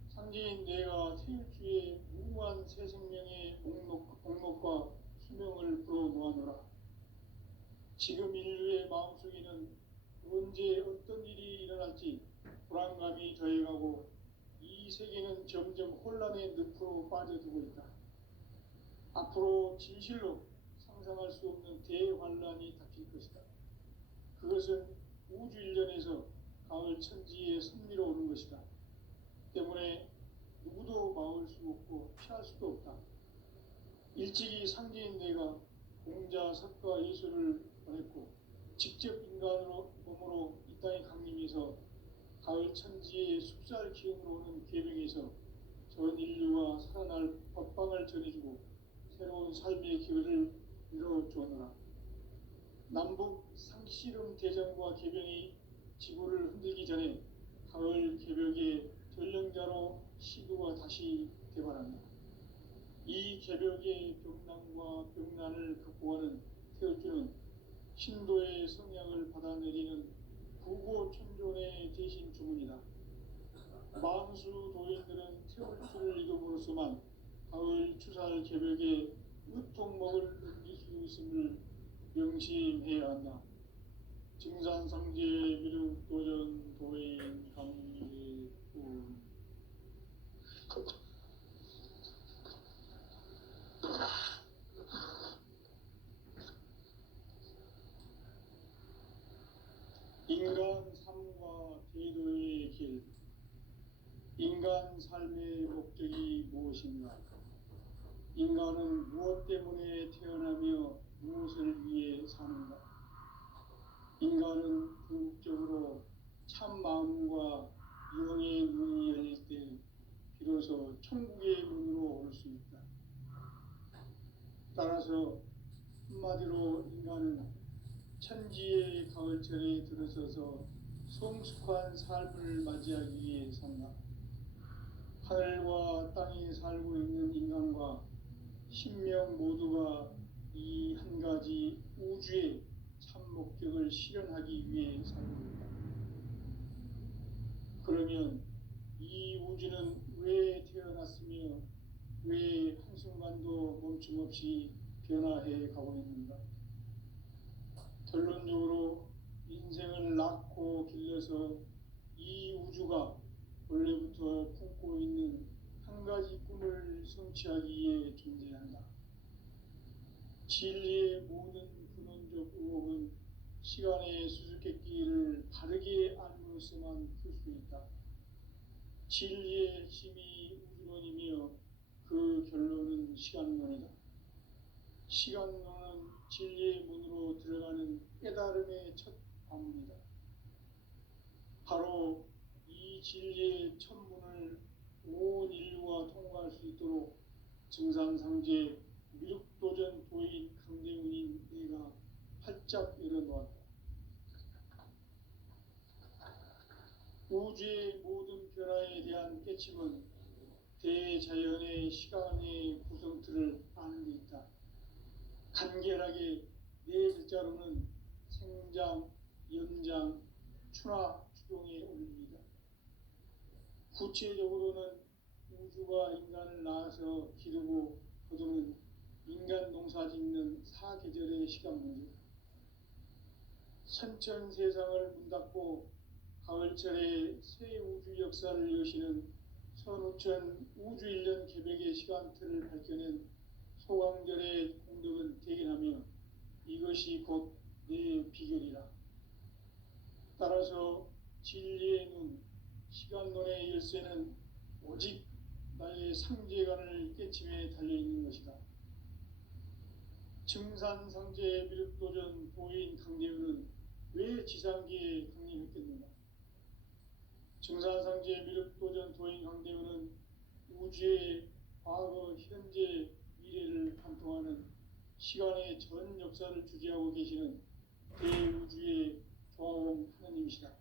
상제인 내가 태일주의 무한 새 생명의 목록과 수명을 불어놓아노라. 지금 인류의 마음속에는 언제 어떤 일이 일어날지 불안감이 더해가고 이 세계는 점점 혼란의 늪으로 빠져들고 있다. 앞으로 진실로 상상할 수 없는 대환란이 닥칠 것이다. 그것은 우주 일련에서 가을 천지의 섭리로 오는 것이다. 때문에 누구도 막을 수 없고 피할 수도 없다. 일찍이 상제인 내가 공자, 석가, 예수를 보냈고 직접 인간으로 몸으로 이 땅에 강림해서 가을 천지의 숲살 기운으로 오는 계명에서 전 인류와 살아날 법방을 전해주고 새로운 삶의 기회를 이뤄주었노라. 남북 상씨름 대전과 개병이 지구를 흔들기 전에 가을 개벽의 전령자로 시구가 다시 개발한다. 이 개벽의 병난과 병난을 극복하는 태울주는 신도의 성향을 받아내리는 구고천존의 대신 주문이다. 만수 도인들은 태울주를 이름으로서만 가을 추살 개벽에 으통먹을 넘길 수 있음을 명심해야 한다. 증산상제 미륵도전 도인 강례군. 인간 삶과 제도의 길. 인간 삶의 목적이 무엇인가? 인간은 무엇 때문에 태어나며 무엇을 위해 사는가? 인간은 궁극적으로 참 마음과 영의 문이 열릴 때 비로소 천국의 문으로 올 수 있다. 따라서 한마디로 인간은 천지의 가을철에 들어서서 성숙한 삶을 맞이하기 위해 산다. 하늘과 땅에 살고 있는 인간과 신명 모두가 이 한 가지 우주의 참 목적을 실현하기 위해 살고 있다. 그러면 이 우주는 왜 태어났으며 왜 한순간도 멈춤없이 변화해 가고 있는가? 결론적으로 인생을 낳고 길러서 이 우주가 원래부터 품고 있는 한 가지 꿈을 성취하기 위해 존재한다. 진리의 모든 근원적 의혹은 시간의 수수께끼를 바르게 알므로서만 풀 수 있다. 진리의 핵심이 우주론이며 그 결론은 시간론이다. 시간론은 진리의 문으로 들어가는 깨달음의 첫 관문이다. 바로 이 진리의 첫 문을 온 인류가 통과할 수 있도록 증산상제 미륵도전 도인 강대문인 내가 활짝 열어놓았다. 우주의 모든 변화에 대한 깨침은 대자연의 시간의 구성틀을 아는 데 있다. 간결하게 네 글자로는 생장, 연장, 추나, 추동에 올립니다. 구체적으로는 우주가 인간을 낳아서 기르고 거두는 인간 농사 짓는 사계절의 시간 문제, 선천 세상을 문 닫고 가을철에 새 우주 역사를 여시는 선우천 우주일년 개백의 시간틀을 밝혀낸 소강절의 공덕은 대견하며 이것이 곧 내 비결이라. 따라서 진리의 눈, 시간론의 열쇠는 오직 나의 상제관을 깨침에 달려있는 것이다. 증산상제 미륵도전 도인 강대우는 왜 지상기에 강림했겠는가? 증산상제 미륵도전 도인 강대우는 우주의 과거, 현재, 미래를 관통하는 시간의 전 역사를 주재하고 계시는 대우주의 조화원 하느님이시다.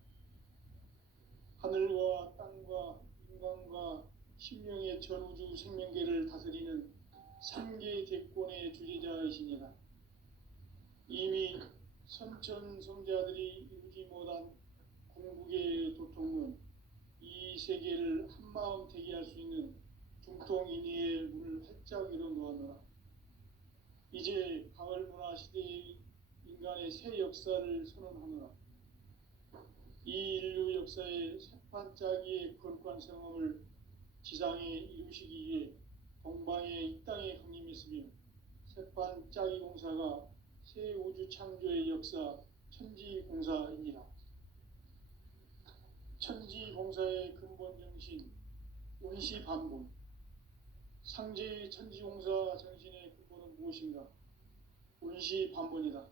하늘과 땅과 인간과 신명의 전우주 생명계를 다스리는 삼계 대권의 주재자이시니라. 이미 선천성자들이 이루지 못한 궁극의 도통은 이 세계를 한마음 되게 할 수 있는 중통인의의 문을 활짝 열어놓았노라. 이제 가을문화 시대의 인간의 새 역사를 선언하노라. 이 인류 역사의 새판짜기의 거룩한 성험을 지상에 이루시기 위해 동방의 이 땅에 강림했으며 새판짜기 공사가 새 우주 창조의 역사 천지공사입니다. 천지공사의 근본 정신 원시반본. 상제의 천지공사 정신의 근본은 무엇인가? 원시반본이다.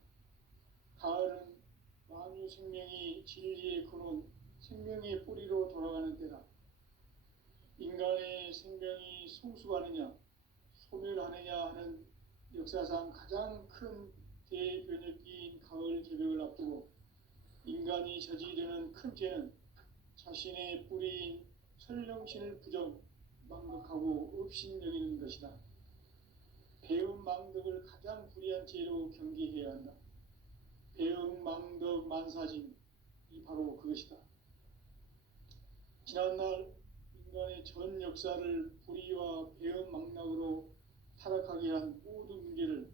가을은 만유 생명이 진리의 근원, 생명의 뿌리로 돌아가는 때다. 인간의 생명이 성숙하느냐, 소멸하느냐 하는 역사상 가장 큰 대변혁기인 가을 개벽을 앞두고 인간이 저지르는 큰 죄는 자신의 뿌리인 설령신을 부정, 망덕하고 업신여기는 것이다. 배음 망덕을 가장 불의한 죄로 경계해야 한다. 배음 망덕 만사진이 바로 그것이다. 지난날 인간의 전 역사를 불의와 배음 망락으로 타락하게 한 모든 문제를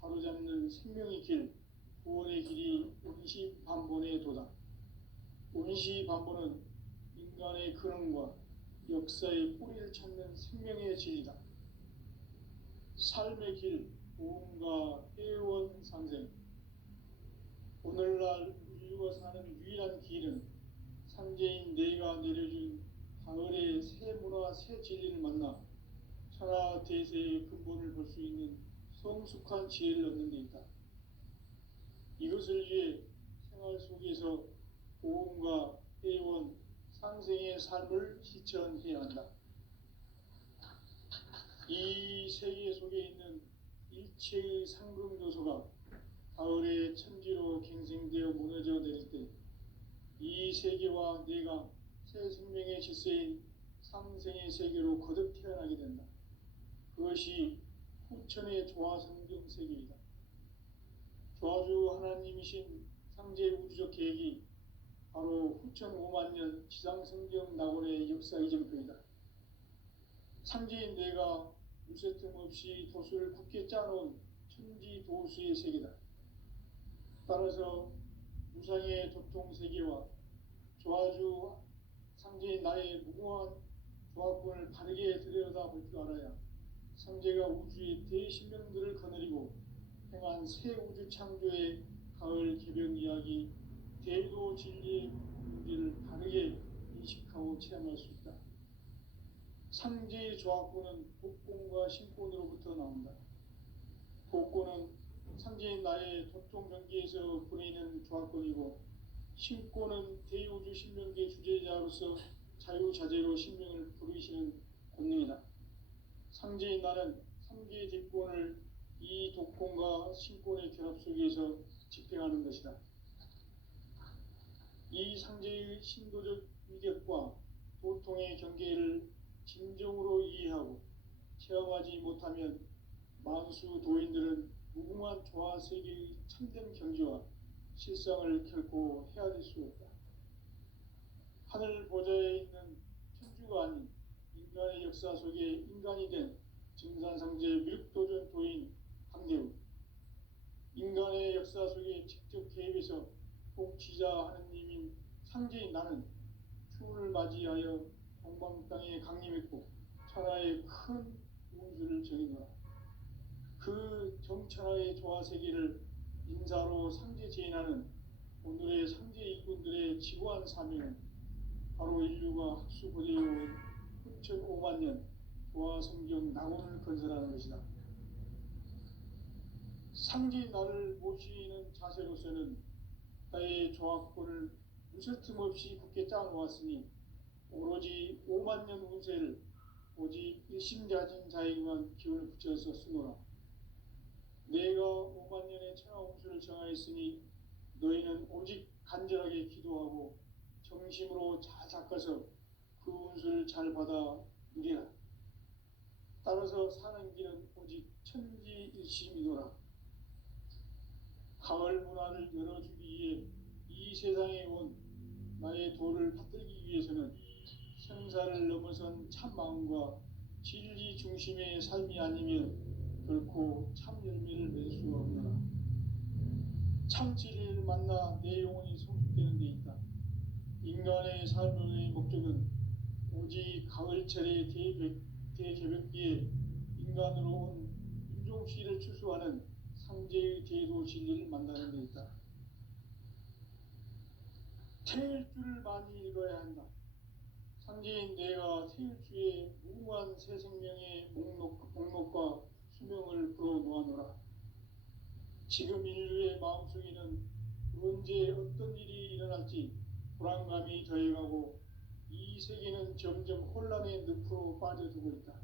바로잡는 생명의 길, 구원의 길이 원시반본의 도다. 원시반본은 인간의 근원과 역사의 뿌리를 찾는 생명의 진리다. 삶의 길, 보험과 회원 상생. 오늘날 인류가 사는 유일한 길은 상제인 내가 내려준 가을의 새 문화, 새 진리를 만나 천하 대세의 근본을 볼 수 있는 성숙한 지혜를 얻는 데 있다. 이것을 위해 생활 속에서 보험과 회원, 상생의 삶을 실천해야 한다. 이 세계 속에 있는 일체의 상급 요소가 가을의 천지로 갱생되어 무너져 내릴 때 이 세계와 내가 새 생명의 질서인 상생의 세계로 거듭 태어나게 된다. 그것이 후천의 조화성경 세계이다. 조화주 하나님이신 상제 우주적 계획이 바로 후천 5만 년 지상성경 낙원의 역사 이정표이다. 상제인 내가 무쇠틈 없이 도수를 굳게 짜놓은 천지 도수의 세계다. 따라서 무상의 도통 세계와 조화주 상제인 나의 무궁한 조화권을 바르게 들여다볼 줄 알아야 상제가 우주의 대신명들을 거느리고 행한 새 우주 창조의 가을 개벽 이야기, 대도 진리의 문제를 바르게 인식하고 체험할 수 있다. 상제의 조화권은 복권과 신권으로부터 나온다. 복권은 상제인 나의 도통 경계에서 보내는 조화권이고, 신권은 대우주 신명계 주제자로서 자유자재로 신명을 부르시는 권능이다. 상제인 나는 3개의 대권을 이 독권과 신권의 결합 속에서 집행하는 것이다. 이 상제의 신도적 위력과 도통의 경계를 진정으로 이해하고 체험하지 못하면 만수 도인들은 무궁한 조화세계의 참된 경지와 실상을 결코 헤아릴 수 없다. 하늘 보좌에 있는 천주가 아닌 인간의 역사 속에 인간이 된 증산상제 미륵도전 도인 강대우. 인간의 역사 속에 직접 개입해서 복지자 하느님인 상제인 나는 추운을 맞이하여 동방 땅에 강림했고 천하의 큰 운수를 정해노라. 그 정천하의 조화세계를 인사로 상제 제인하는 오늘의 상제 일꾼들의 지고한 사명은 바로 인류가 학수고대해온 후천 5만 년 조화성경 낙원을 건설하는 것이다. 상제인 나를 모시는 자세로서는 나의 조합권을 무슨 틈 없이 굳게 짜놓았으니 오로지 5만 년 운세를 오직 일심자진 자에게만 기운을 붙여서 쓰노라. 내가 5만 년의 천하 운수를 정하였으니 너희는 오직 간절하게 기도하고 정심으로 잘 닦아서 그 운수를 잘 받아 누리라. 따라서 사는 길은 오직 천지일심이노라. 가을 문화를 열어주기 위해 이 세상에 온 나의 도를 받들기 위해서는 생사를 넘어선 참 마음과 진리 중심의 삶이 아니면 결코 참 열매를 맺을 수 없노라. 참 진리를 만나 내 영혼이 성숙되는 데 있다. 인간의 삶의 목적은 오직 가을철의 대개벽기에 인간으로 온 인종시를 추수하는 상제의 대도 진리를 만나는 데 있다. 태일 줄을 많이 읽어야 한다. 상제인 내가 태일주의 무궁한 새 생명의 목록과 수명을 불어 놓아노라. 지금 인류의 마음속에는 언제 어떤 일이 일어날지 불안감이 더해가고 이 세계는 점점 혼란의 늪으로 빠져들고 있다.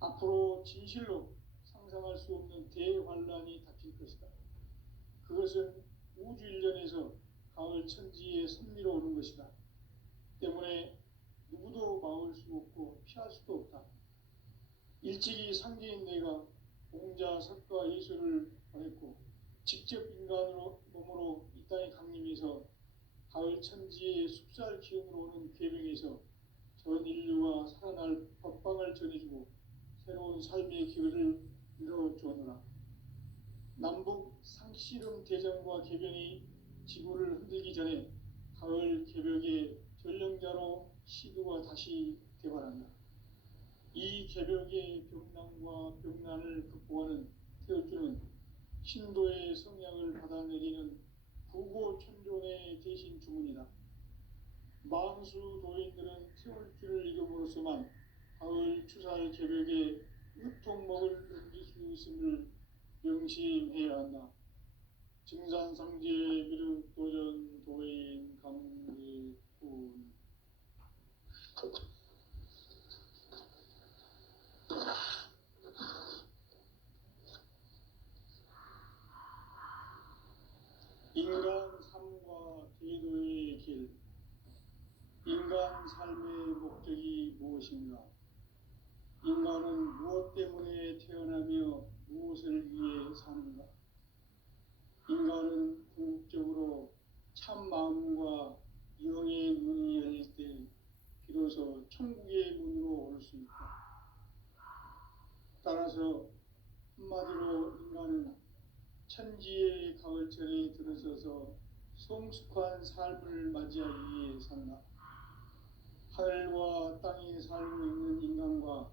앞으로 진실로 상상할 수 없는 대환란이 닥칠 것이다. 그것은 우주 일련에서 가을 천지의 섭리로 오는 것이다. 때문에 누구도 막을 수 없고 피할 수도 없다. 일찍이 상제인 내가 공자, 석가, 예수를 보냈고 직접 인간으로 몸으로 이 땅에 강림해서 가을 천지의 숲살 기운으로 오는 궤병에서 전 인류가 살아날 법방을 전해주고 새로운 삶의 기회를 열어주었노라. 남북 상씨름 대전과 개변이 지구를 흔들기 전에 가을 개벽의 전령자로 시도가 다시 개발한다. 이 개벽의 병난과 병난을 극복하는 태울주는 신도의 성약을 받아내리는 부고천존의 대신 주문이다. 만수 도인들은 태울주를 이름으로서만 가을 추살 개벽에 으통먹을 넘길 수 있음을 명심해야 한다. 증산상제 미륵도전 도인 강례군. 인간 삶과 제도의 길. 인간 삶의 목적이 무엇인가? 인간은 무엇 때문에 태어나며 무엇을 위해 사는가? 인간은 궁극적으로 참 마음과 영의 문이 열릴 때 비로소 천국의 문으로 올 수 있다. 따라서 한마디로 인간은 천지의 가을철에 들어서서 성숙한 삶을 맞이하기 위해 산다. 하늘과 땅에 살고 있는 인간과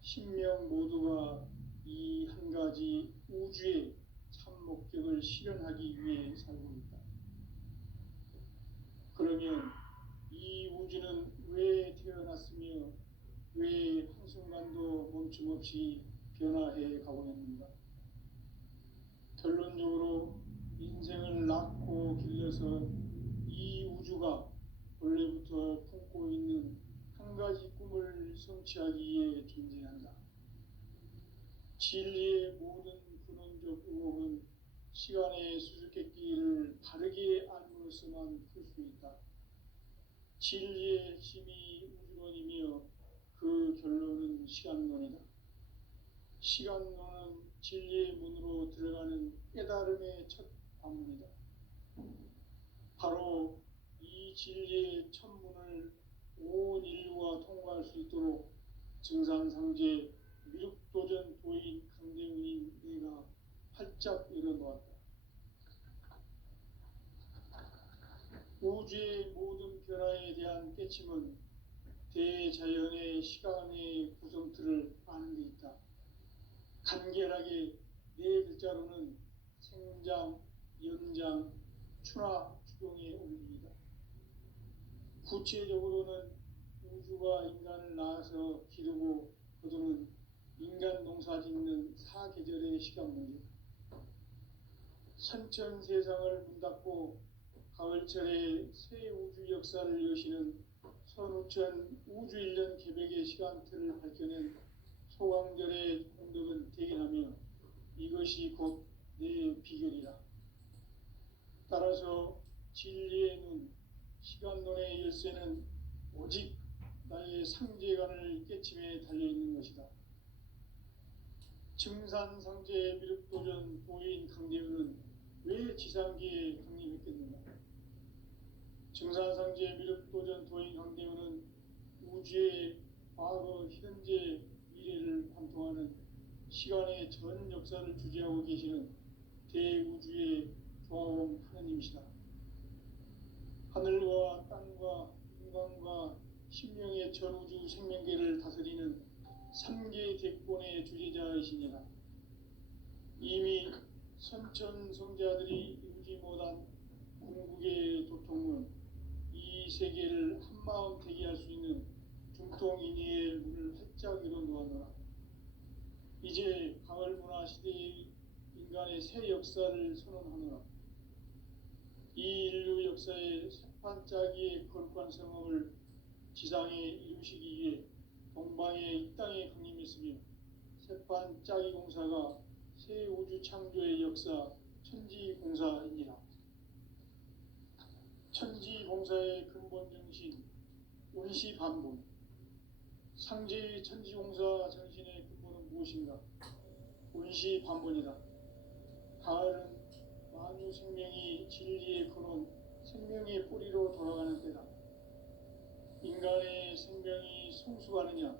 신명 모두가 이 한 가지 우주의 참 목적을 실현하기 위해 살고 있다. 그러면 이 우주는 왜 태어났으며 왜 한순간도 멈춤 없이 변화해 가고 있는가? 결론적으로 인생을 낳고 길러서 이 우주가 원래부터 품고 있는 한 가지 꿈을 성취하기 위해 존재한다. 진리의 모든 근원적 의혹은 시간의 수수께끼를 바르게 알므로서만 풀 수 있다. 진리의 핵심이 우주론이며 그 결론은 시간론이다. 시간론은 진리의 문으로 들어가는 깨달음의 첫 관문이다. 바로 이 진리의 첫 문을 온 인류가 통과할 수 있도록 증산상제 미륵도전 도인 강대훈인 내가 활짝 열어놓았다. 우주의 모든 변화에 대한 깨침은 대자연의 시간의 구성틀을 아는 데 있다. 간결하게 네 글자로는 생장, 연장, 추나 추동의 원리이다. 구체적으로는 우주가 인간을 낳아서 기르고 거두는 인간 농사 짓는 사계절의 시간 문제, 선천 세상을 문 닫고 가을철에 새 우주 역사를 여시는 선우천 우주일년 개백의 시간틀을 밝혀낸 소강절의 공덕은 대견하며 이것이 곧 내 비결이라. 따라서 진리의 눈, 시간론의 열쇠는 오직 나의 상제관을 깨침에 달려있는 것이다. 증산상제 미륵도전 도인 강대우는 왜 지상계에 강림했겠는가? 증산상제 미륵도전 도인 강대우는 우주의 과거, 현재, 미래를 관통하는 시간의 전 역사를 주재하고 계시는 대우주의 조화원 하느님이시다. 하늘과 땅과 인간과 신명의 전우주 생명계를 다스리는 삼계 대권의 주재자이시니라. 이미 선천성자들이 이루지 못한 궁극의 도통은 이 세계를 한마음 되게 할 수 있는 중통인의의 문을 활짝 열어 놓았노라. 이제 가을 문화 시대의 인간의 새 역사를 선언하노라. 이 인류 역사의 새판짜기의 거룩한 성험을 지상에 이루시기 위해 동방의 이 땅에 강림했으며 새판짜기 공사가 새 우주 창조의 역사 천지공사입니다. 천지공사의 근본 정신 운시반본, 상제의 천지공사 정신의 근본은 무엇인가? 운시반본이다. 가을은 만유 생명이 진리의 근원, 생명의 뿌리로 돌아가는 때다. 인간의 생명이 성숙하느냐,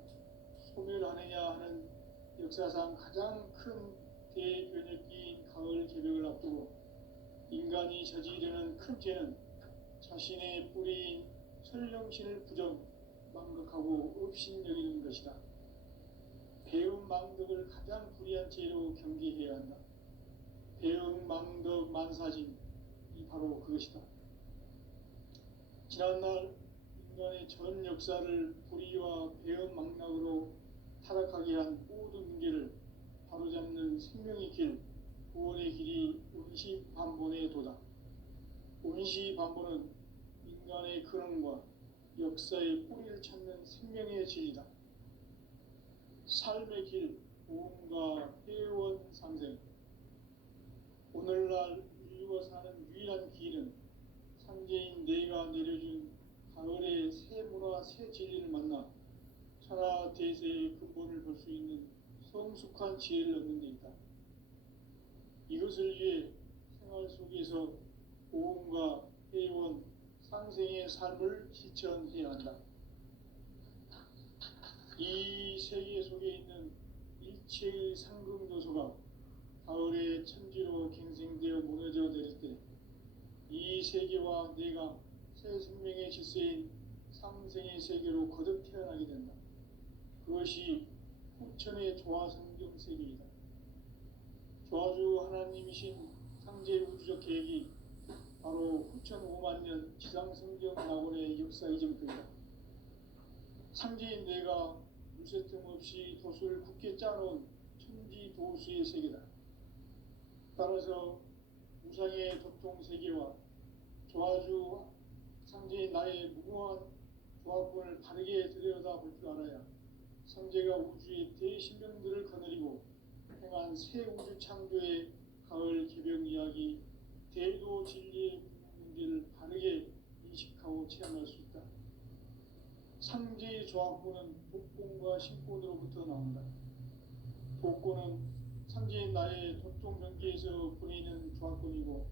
소멸하느냐 하는 역사상 가장 큰 대변혁기인 가을 개벽을 앞두고 인간이 저지르는 큰 죄는 자신의 뿌리인 설령신을 부정, 망극하고 업신여기는 것이다. 배운 망덕을 가장 불의한 죄로 경계해야 한다. 배운 망덕 만사진, 이 바로 그것이다. 지난날 인간의 전 역사를 불의와 배운 망락으로 타락하게 한 모든 문제를 바로잡는 생명의 길, 구원의 길이 운시반본의 도다. 운시반본은 인간의 근원과 역사의 뿌리를 찾는 생명의 진리다. 삶의 길, 보험과 회원 상생. 오늘날 인류가 사는 유일한 길은 상제인 내가 내려준 가을의 새 문화, 새 진리를 만나 천하 대세의 근본을 볼 수 있는 성숙한 지혜를 얻는 데 있다. 이것을 위해 생활 속에서 보험과 회원, 상생의 삶을 실천해야 한다. 이 세계 속에 있는 일체의 상금도소가 가을의 천지로 갱생되어 무너져 내릴 때 이 세계와 내가 새 생명의 질서인 상생의 세계로 거듭 태어나게 된다. 그것이 후천의 조화성경 세계이다. 조화주 하나님이신 상제 우주적 계획이 바로 후천 5만 년 지상성경 낙원의 역사 이전표이다. 상제인 내가 물새틈 없이 도수를 굳게 짜놓은 천지 도수의 세계다. 따라서 우상의 도통 세계와 조화주 상제인 나의 무궁한 조합권을 바르게 들여다볼 줄 알아야 상제가 우주의 대신명들을 거느리고 행한 새 우주 창조의 가을 개벽 이야기, 대도 진리의 문제를 바르게 인식하고 체험할 수 있다. 상제의 조합권은 복권과 신권으로부터 나온다. 복권은 상제인 나의 도통 경계에서 보내는 조합권이고,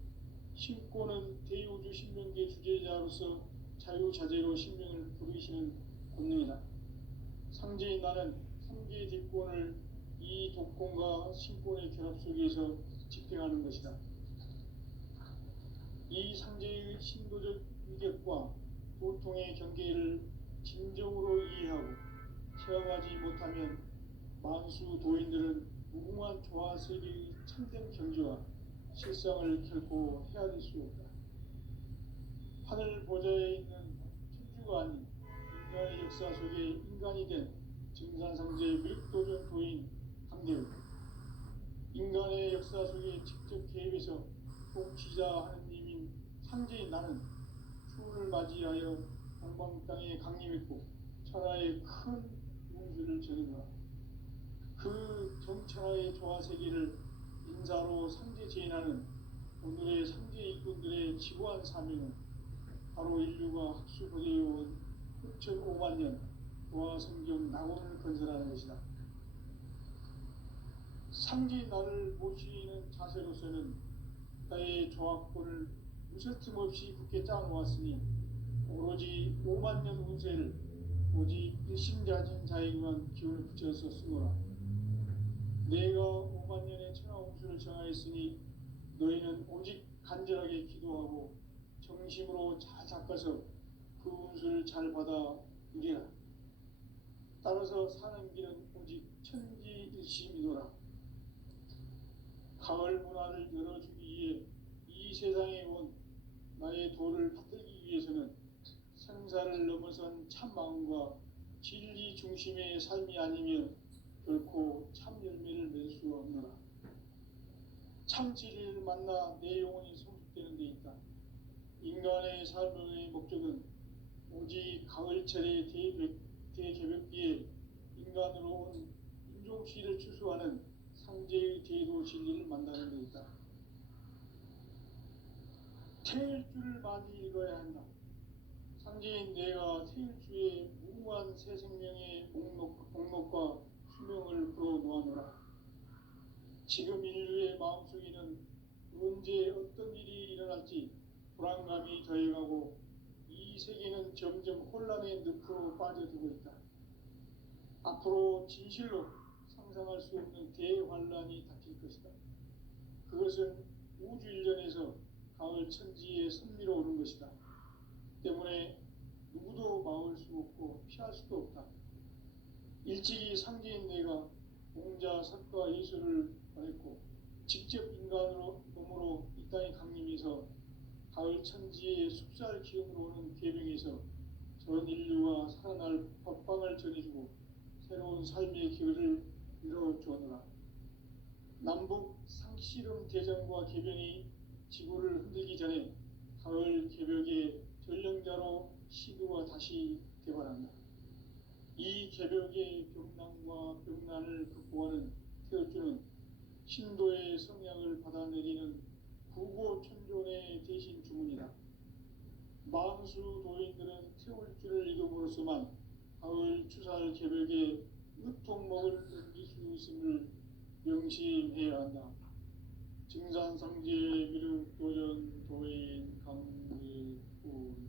신권은 대우주 신명계 주제자로서 자유자재로 신명을 부르시는 권능이다. 상제인 나는 상제의 뒷권을 이 독권과 신권의 결합 속에서 집행하는 것이다. 이 상제의 신도적 위력과 고통의 경계를 진정으로 이해하고 체험하지 못하면 만수 도인들은 무궁한 조화 세계의 참된 경지와 실상을 결코 헤아릴 수 없다. 하늘 보좌에 있는 천주가 아닌 인간의 역사 속에 인간이 된 증산상제 밀도전 도인 강대우, 인간의 역사 속에 직접 개입해서 통치자 하느님인 상제인 나는 추운을 맞이하여 동방 땅에 강림했고 천하의 큰 운수를 전해노라. 그 정천하의 조화 세계를 인사로 상제 제인하는 오늘의 상제 일꾼들의 지고한 사명은 바로 인류가 학수고대해온 6,500만 년 도화 성경 낙원을 건설하는 것이다. 상제 나를 모시는 자세로서는 나의 조합권을 무설틈 없이 굳게 짜놓았으니 오로지 5만 년 운세를 오직 일심자진 자에게만 기운을 붙여서 쓰노라. 내가 5만 년의 천하 운수를 정하였으니 너희는 오직 간절하게 기도하고 정심으로 잘 닦아서 그 운수를 잘 받아 누리라. 따라서 사는 길은 오직 천지일심이노라. 가을 문화를 열어주기 위해 이 세상에 온 나의 도를 받들기 위해서는 생사를 넘어선 참 마음과 진리 중심의 삶이 아니면 결코 참 열매를 맺을 수 없노라. 참 진리를 만나 내 영혼이 성숙되는 데 있다. 인간의 삶의 목적은 오직 가을철의 대개벽기에 인간으로 온 인종시를 추수하는 상제의 대도 진리를 만나는 데 있다. 태일주를 많이 읽어야 한다. 상제인 내가 태일주의 무궁한 새 생명의 목록과 수명을 풀어놓아노라. 지금 인류의 마음속에는 언제 어떤 일이 일어날지 불안감이 더해가고 이 세계는 점점 혼란의 늪으로 빠져들고 있다. 앞으로 진실로 상상할 수 없는 대환란이 닥칠 것이다. 그것은 우주 일련에서 가을 천지에 선미로 오는 것이다. 때문에 누구도 막을 수 없고 피할 수도 없다. 일찍이 상제인 내가 공자, 석가, 예수를 보냈고 직접 인간으로 몸으로 이 땅에 강림해서 가을 천지의 숲살 기운으로 오는 계명에서 전 인류가 살아날 법방을 전해주고 새로운 삶의 길을 이뤄주었노라. 남북 상씨름 대전과 개변이 지구를 흔들기 전에 가을 개벽의 전령자로 시도가 다시 개발한다. 이 개벽의 병난과 병난을 극복하는 태어주는 신도의 성향을 받아내리는 구고천존의 대신 주문이다. 만수 도인들은 태울주를 읽음으로써만 가을 추살 개벽의 으통목을 넘길 수 있음을 명심해야 한다. 증산상제 미륵 도전 도인 강일군.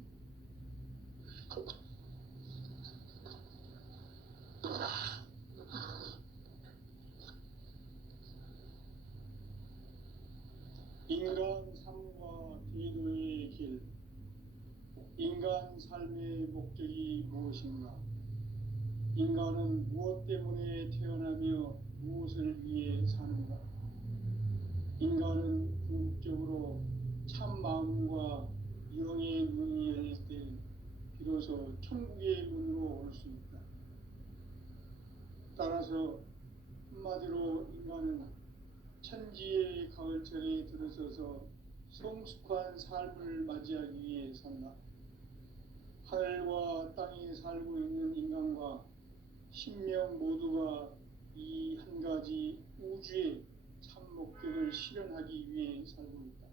인간 삶과 기도의 길. 인간 삶의 목적이 무엇인가? 인간은 무엇 때문에 태어나며 무엇을 위해 사는가? 인간은 궁극적으로 참 마음과 영의 문이 열릴 때 비로소 천국의 문으로 올 수 있다. 따라서 한마디로 인간은 천지의 가을철에 들어서서 성숙한 삶을 맞이하기 위해 산다. 하늘과 땅에 살고 있는 인간과 신명 모두가 이 한 가지 우주의 참 목적을 실현하기 위해 살고 있다.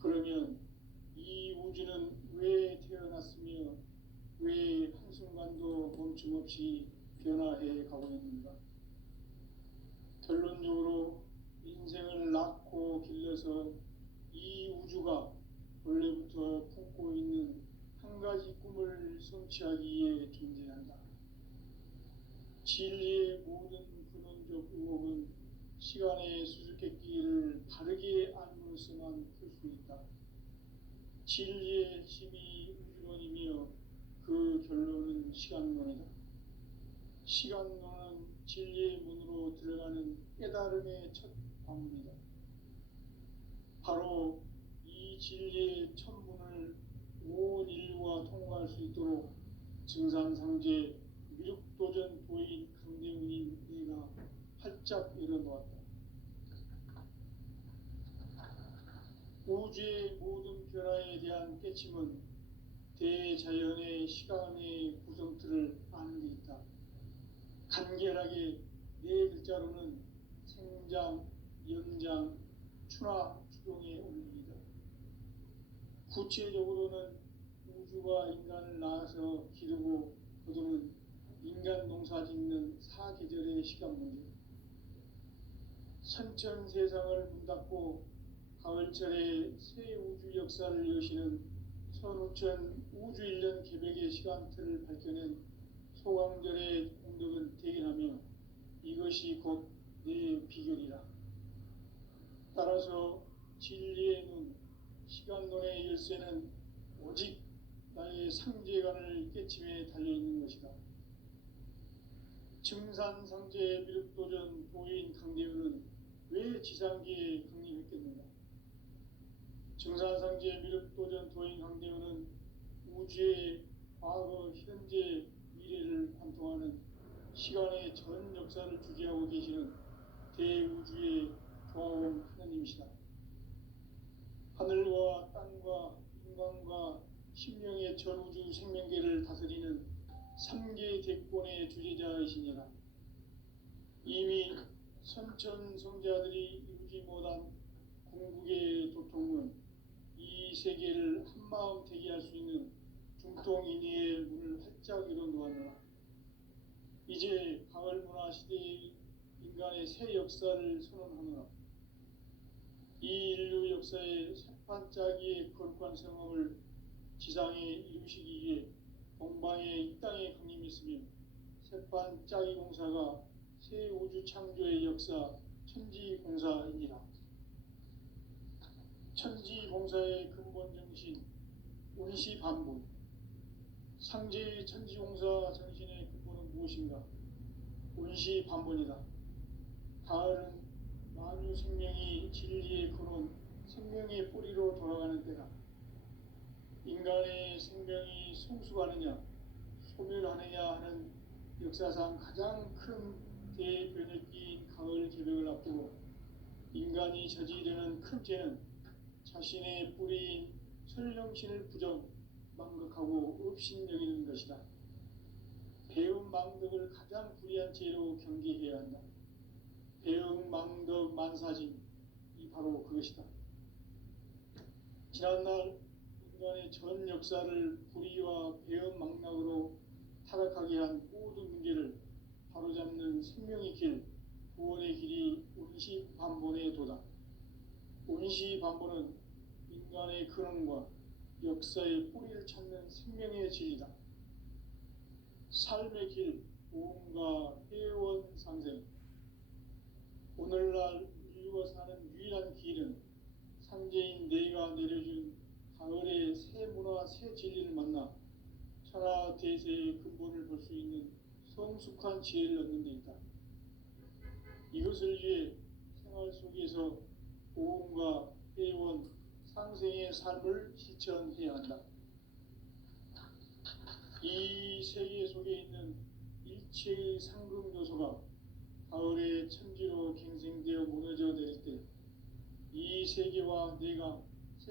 그러면 이 우주는 왜 태어났으며 왜 한순간도 멈춤없이 변화해 가고 있는가? 결론적으로 인생을 낳고 길러서 이 우주가 원래부터 품고 있는 한 가지 꿈을 성취하기 위해 존재한다. 진리의 모든 근원적 의혹은 시간의 수수께끼를 바르게 알므로써만 풀 수 있다. 진리의 힘이 우주론이며 그 결론은 시간론이다. 시간론은 진리의 문으로 들어가는 깨달음의 첫 방문이다. 바로 이 진리의 첫 문을 온 인류가 통과할 수 있도록 증산상제 미륵도전 도인 강대훈인 내가 활짝 열어놓았다. 우주의 모든 변화에 대한 깨침은 대자연의 시간의 구성틀을 아는 데 있다. 간결하게 네 글자로는 생장, 연장, 추나 추동의 원리이다. 구체적으로는 우주가 인간을 낳아서 기르고 거두는 인간 농사 짓는 사계절의 시간 문제, 선천 세상을 문 닫고 가을철에 새 우주 역사를 여시는 선우천 우주 1년 개벽의 시간틀을 밝혀낸 소강절의 공덕은 대견하며 이것이 곧 내 비결이라. 따라서 진리의 눈, 시간론의 열쇠는 오직 나의 상제관을 깨침에 달려있는 것이다. 증산상제 미륵도전 도인 강대훈은 왜 지상계에 강림했겠는가? 증산상제 미륵도전 도인 강대훈은 우주의 과거, 현재, 미래를 관통하는 시간의 전 역사를 주재하고 계시는 대우주의 조화원 하나님이시다. 하늘과 땅과 인간과 심령의 전우주 생명계를 다스리는 3계 대권의 주재자이시니라. 이미 선천성자들이 이루지 못한 궁극의 도통은 이 세계를 한마음 되게 할 수 있는 중통인의의 문을 활짝 열어놓았노라. 이제 가을 문화 시대의 인간의 새 역사를 선언하노라. 이 인류 역사의 새반짝이의 거룩한 성업을 지상에 이루시기 위해 동방에 이 땅에 강림했으며 새반짝이 공사가 새 우주 창조의 역사 천지공사이니라. 천지공사의 근본 정신 운시반분, 상제의 천지공사 정신의 근본은 무엇인가? 운시반분이다. 가을은 만유 생명이 진리의 근원, 생명의 뿌리로 돌아가는 때다. 인간의 생명이 성숙하느냐, 소멸하느냐 하는 역사상 가장 큰 대변혁기인 가을 개벽을 앞두고 인간이 저지르는 큰 죄는 자신의 뿌리인 설령신을 부정, 망극하고 업신여기는 것이다. 배움 망덕을 가장 불의한 죄로 경계해야 한다. 배움 망덕 만사진, 이 바로 그것이다. 지난날 인간의 전 역사를 불의와 배움 망락으로 타락하게 한 모든 문제를 바로잡는 생명의 길, 구원의 길이 운시반본의 도다. 운시반본은 인간의 근원과 역사의 뿌리를 찾는 생명의 진리다. 삶의 길, 보험과 회원 상생. 오늘날 인류가 사는 유일한 길은 상제인 내가 내려준 가을의 새 문화, 새 진리를 만나 천하 대세의 근본을 볼 수 있는 성숙한 지혜를 얻는 데 있다. 이것을 위해 생활 속에서 보험과 회원, 상생의 삶을 실천해야 한다. 이 세계 속에 있는 일체의 상급 요소가 가을의 천지로 갱생되어 무너져 내릴 때 이 세계와 내가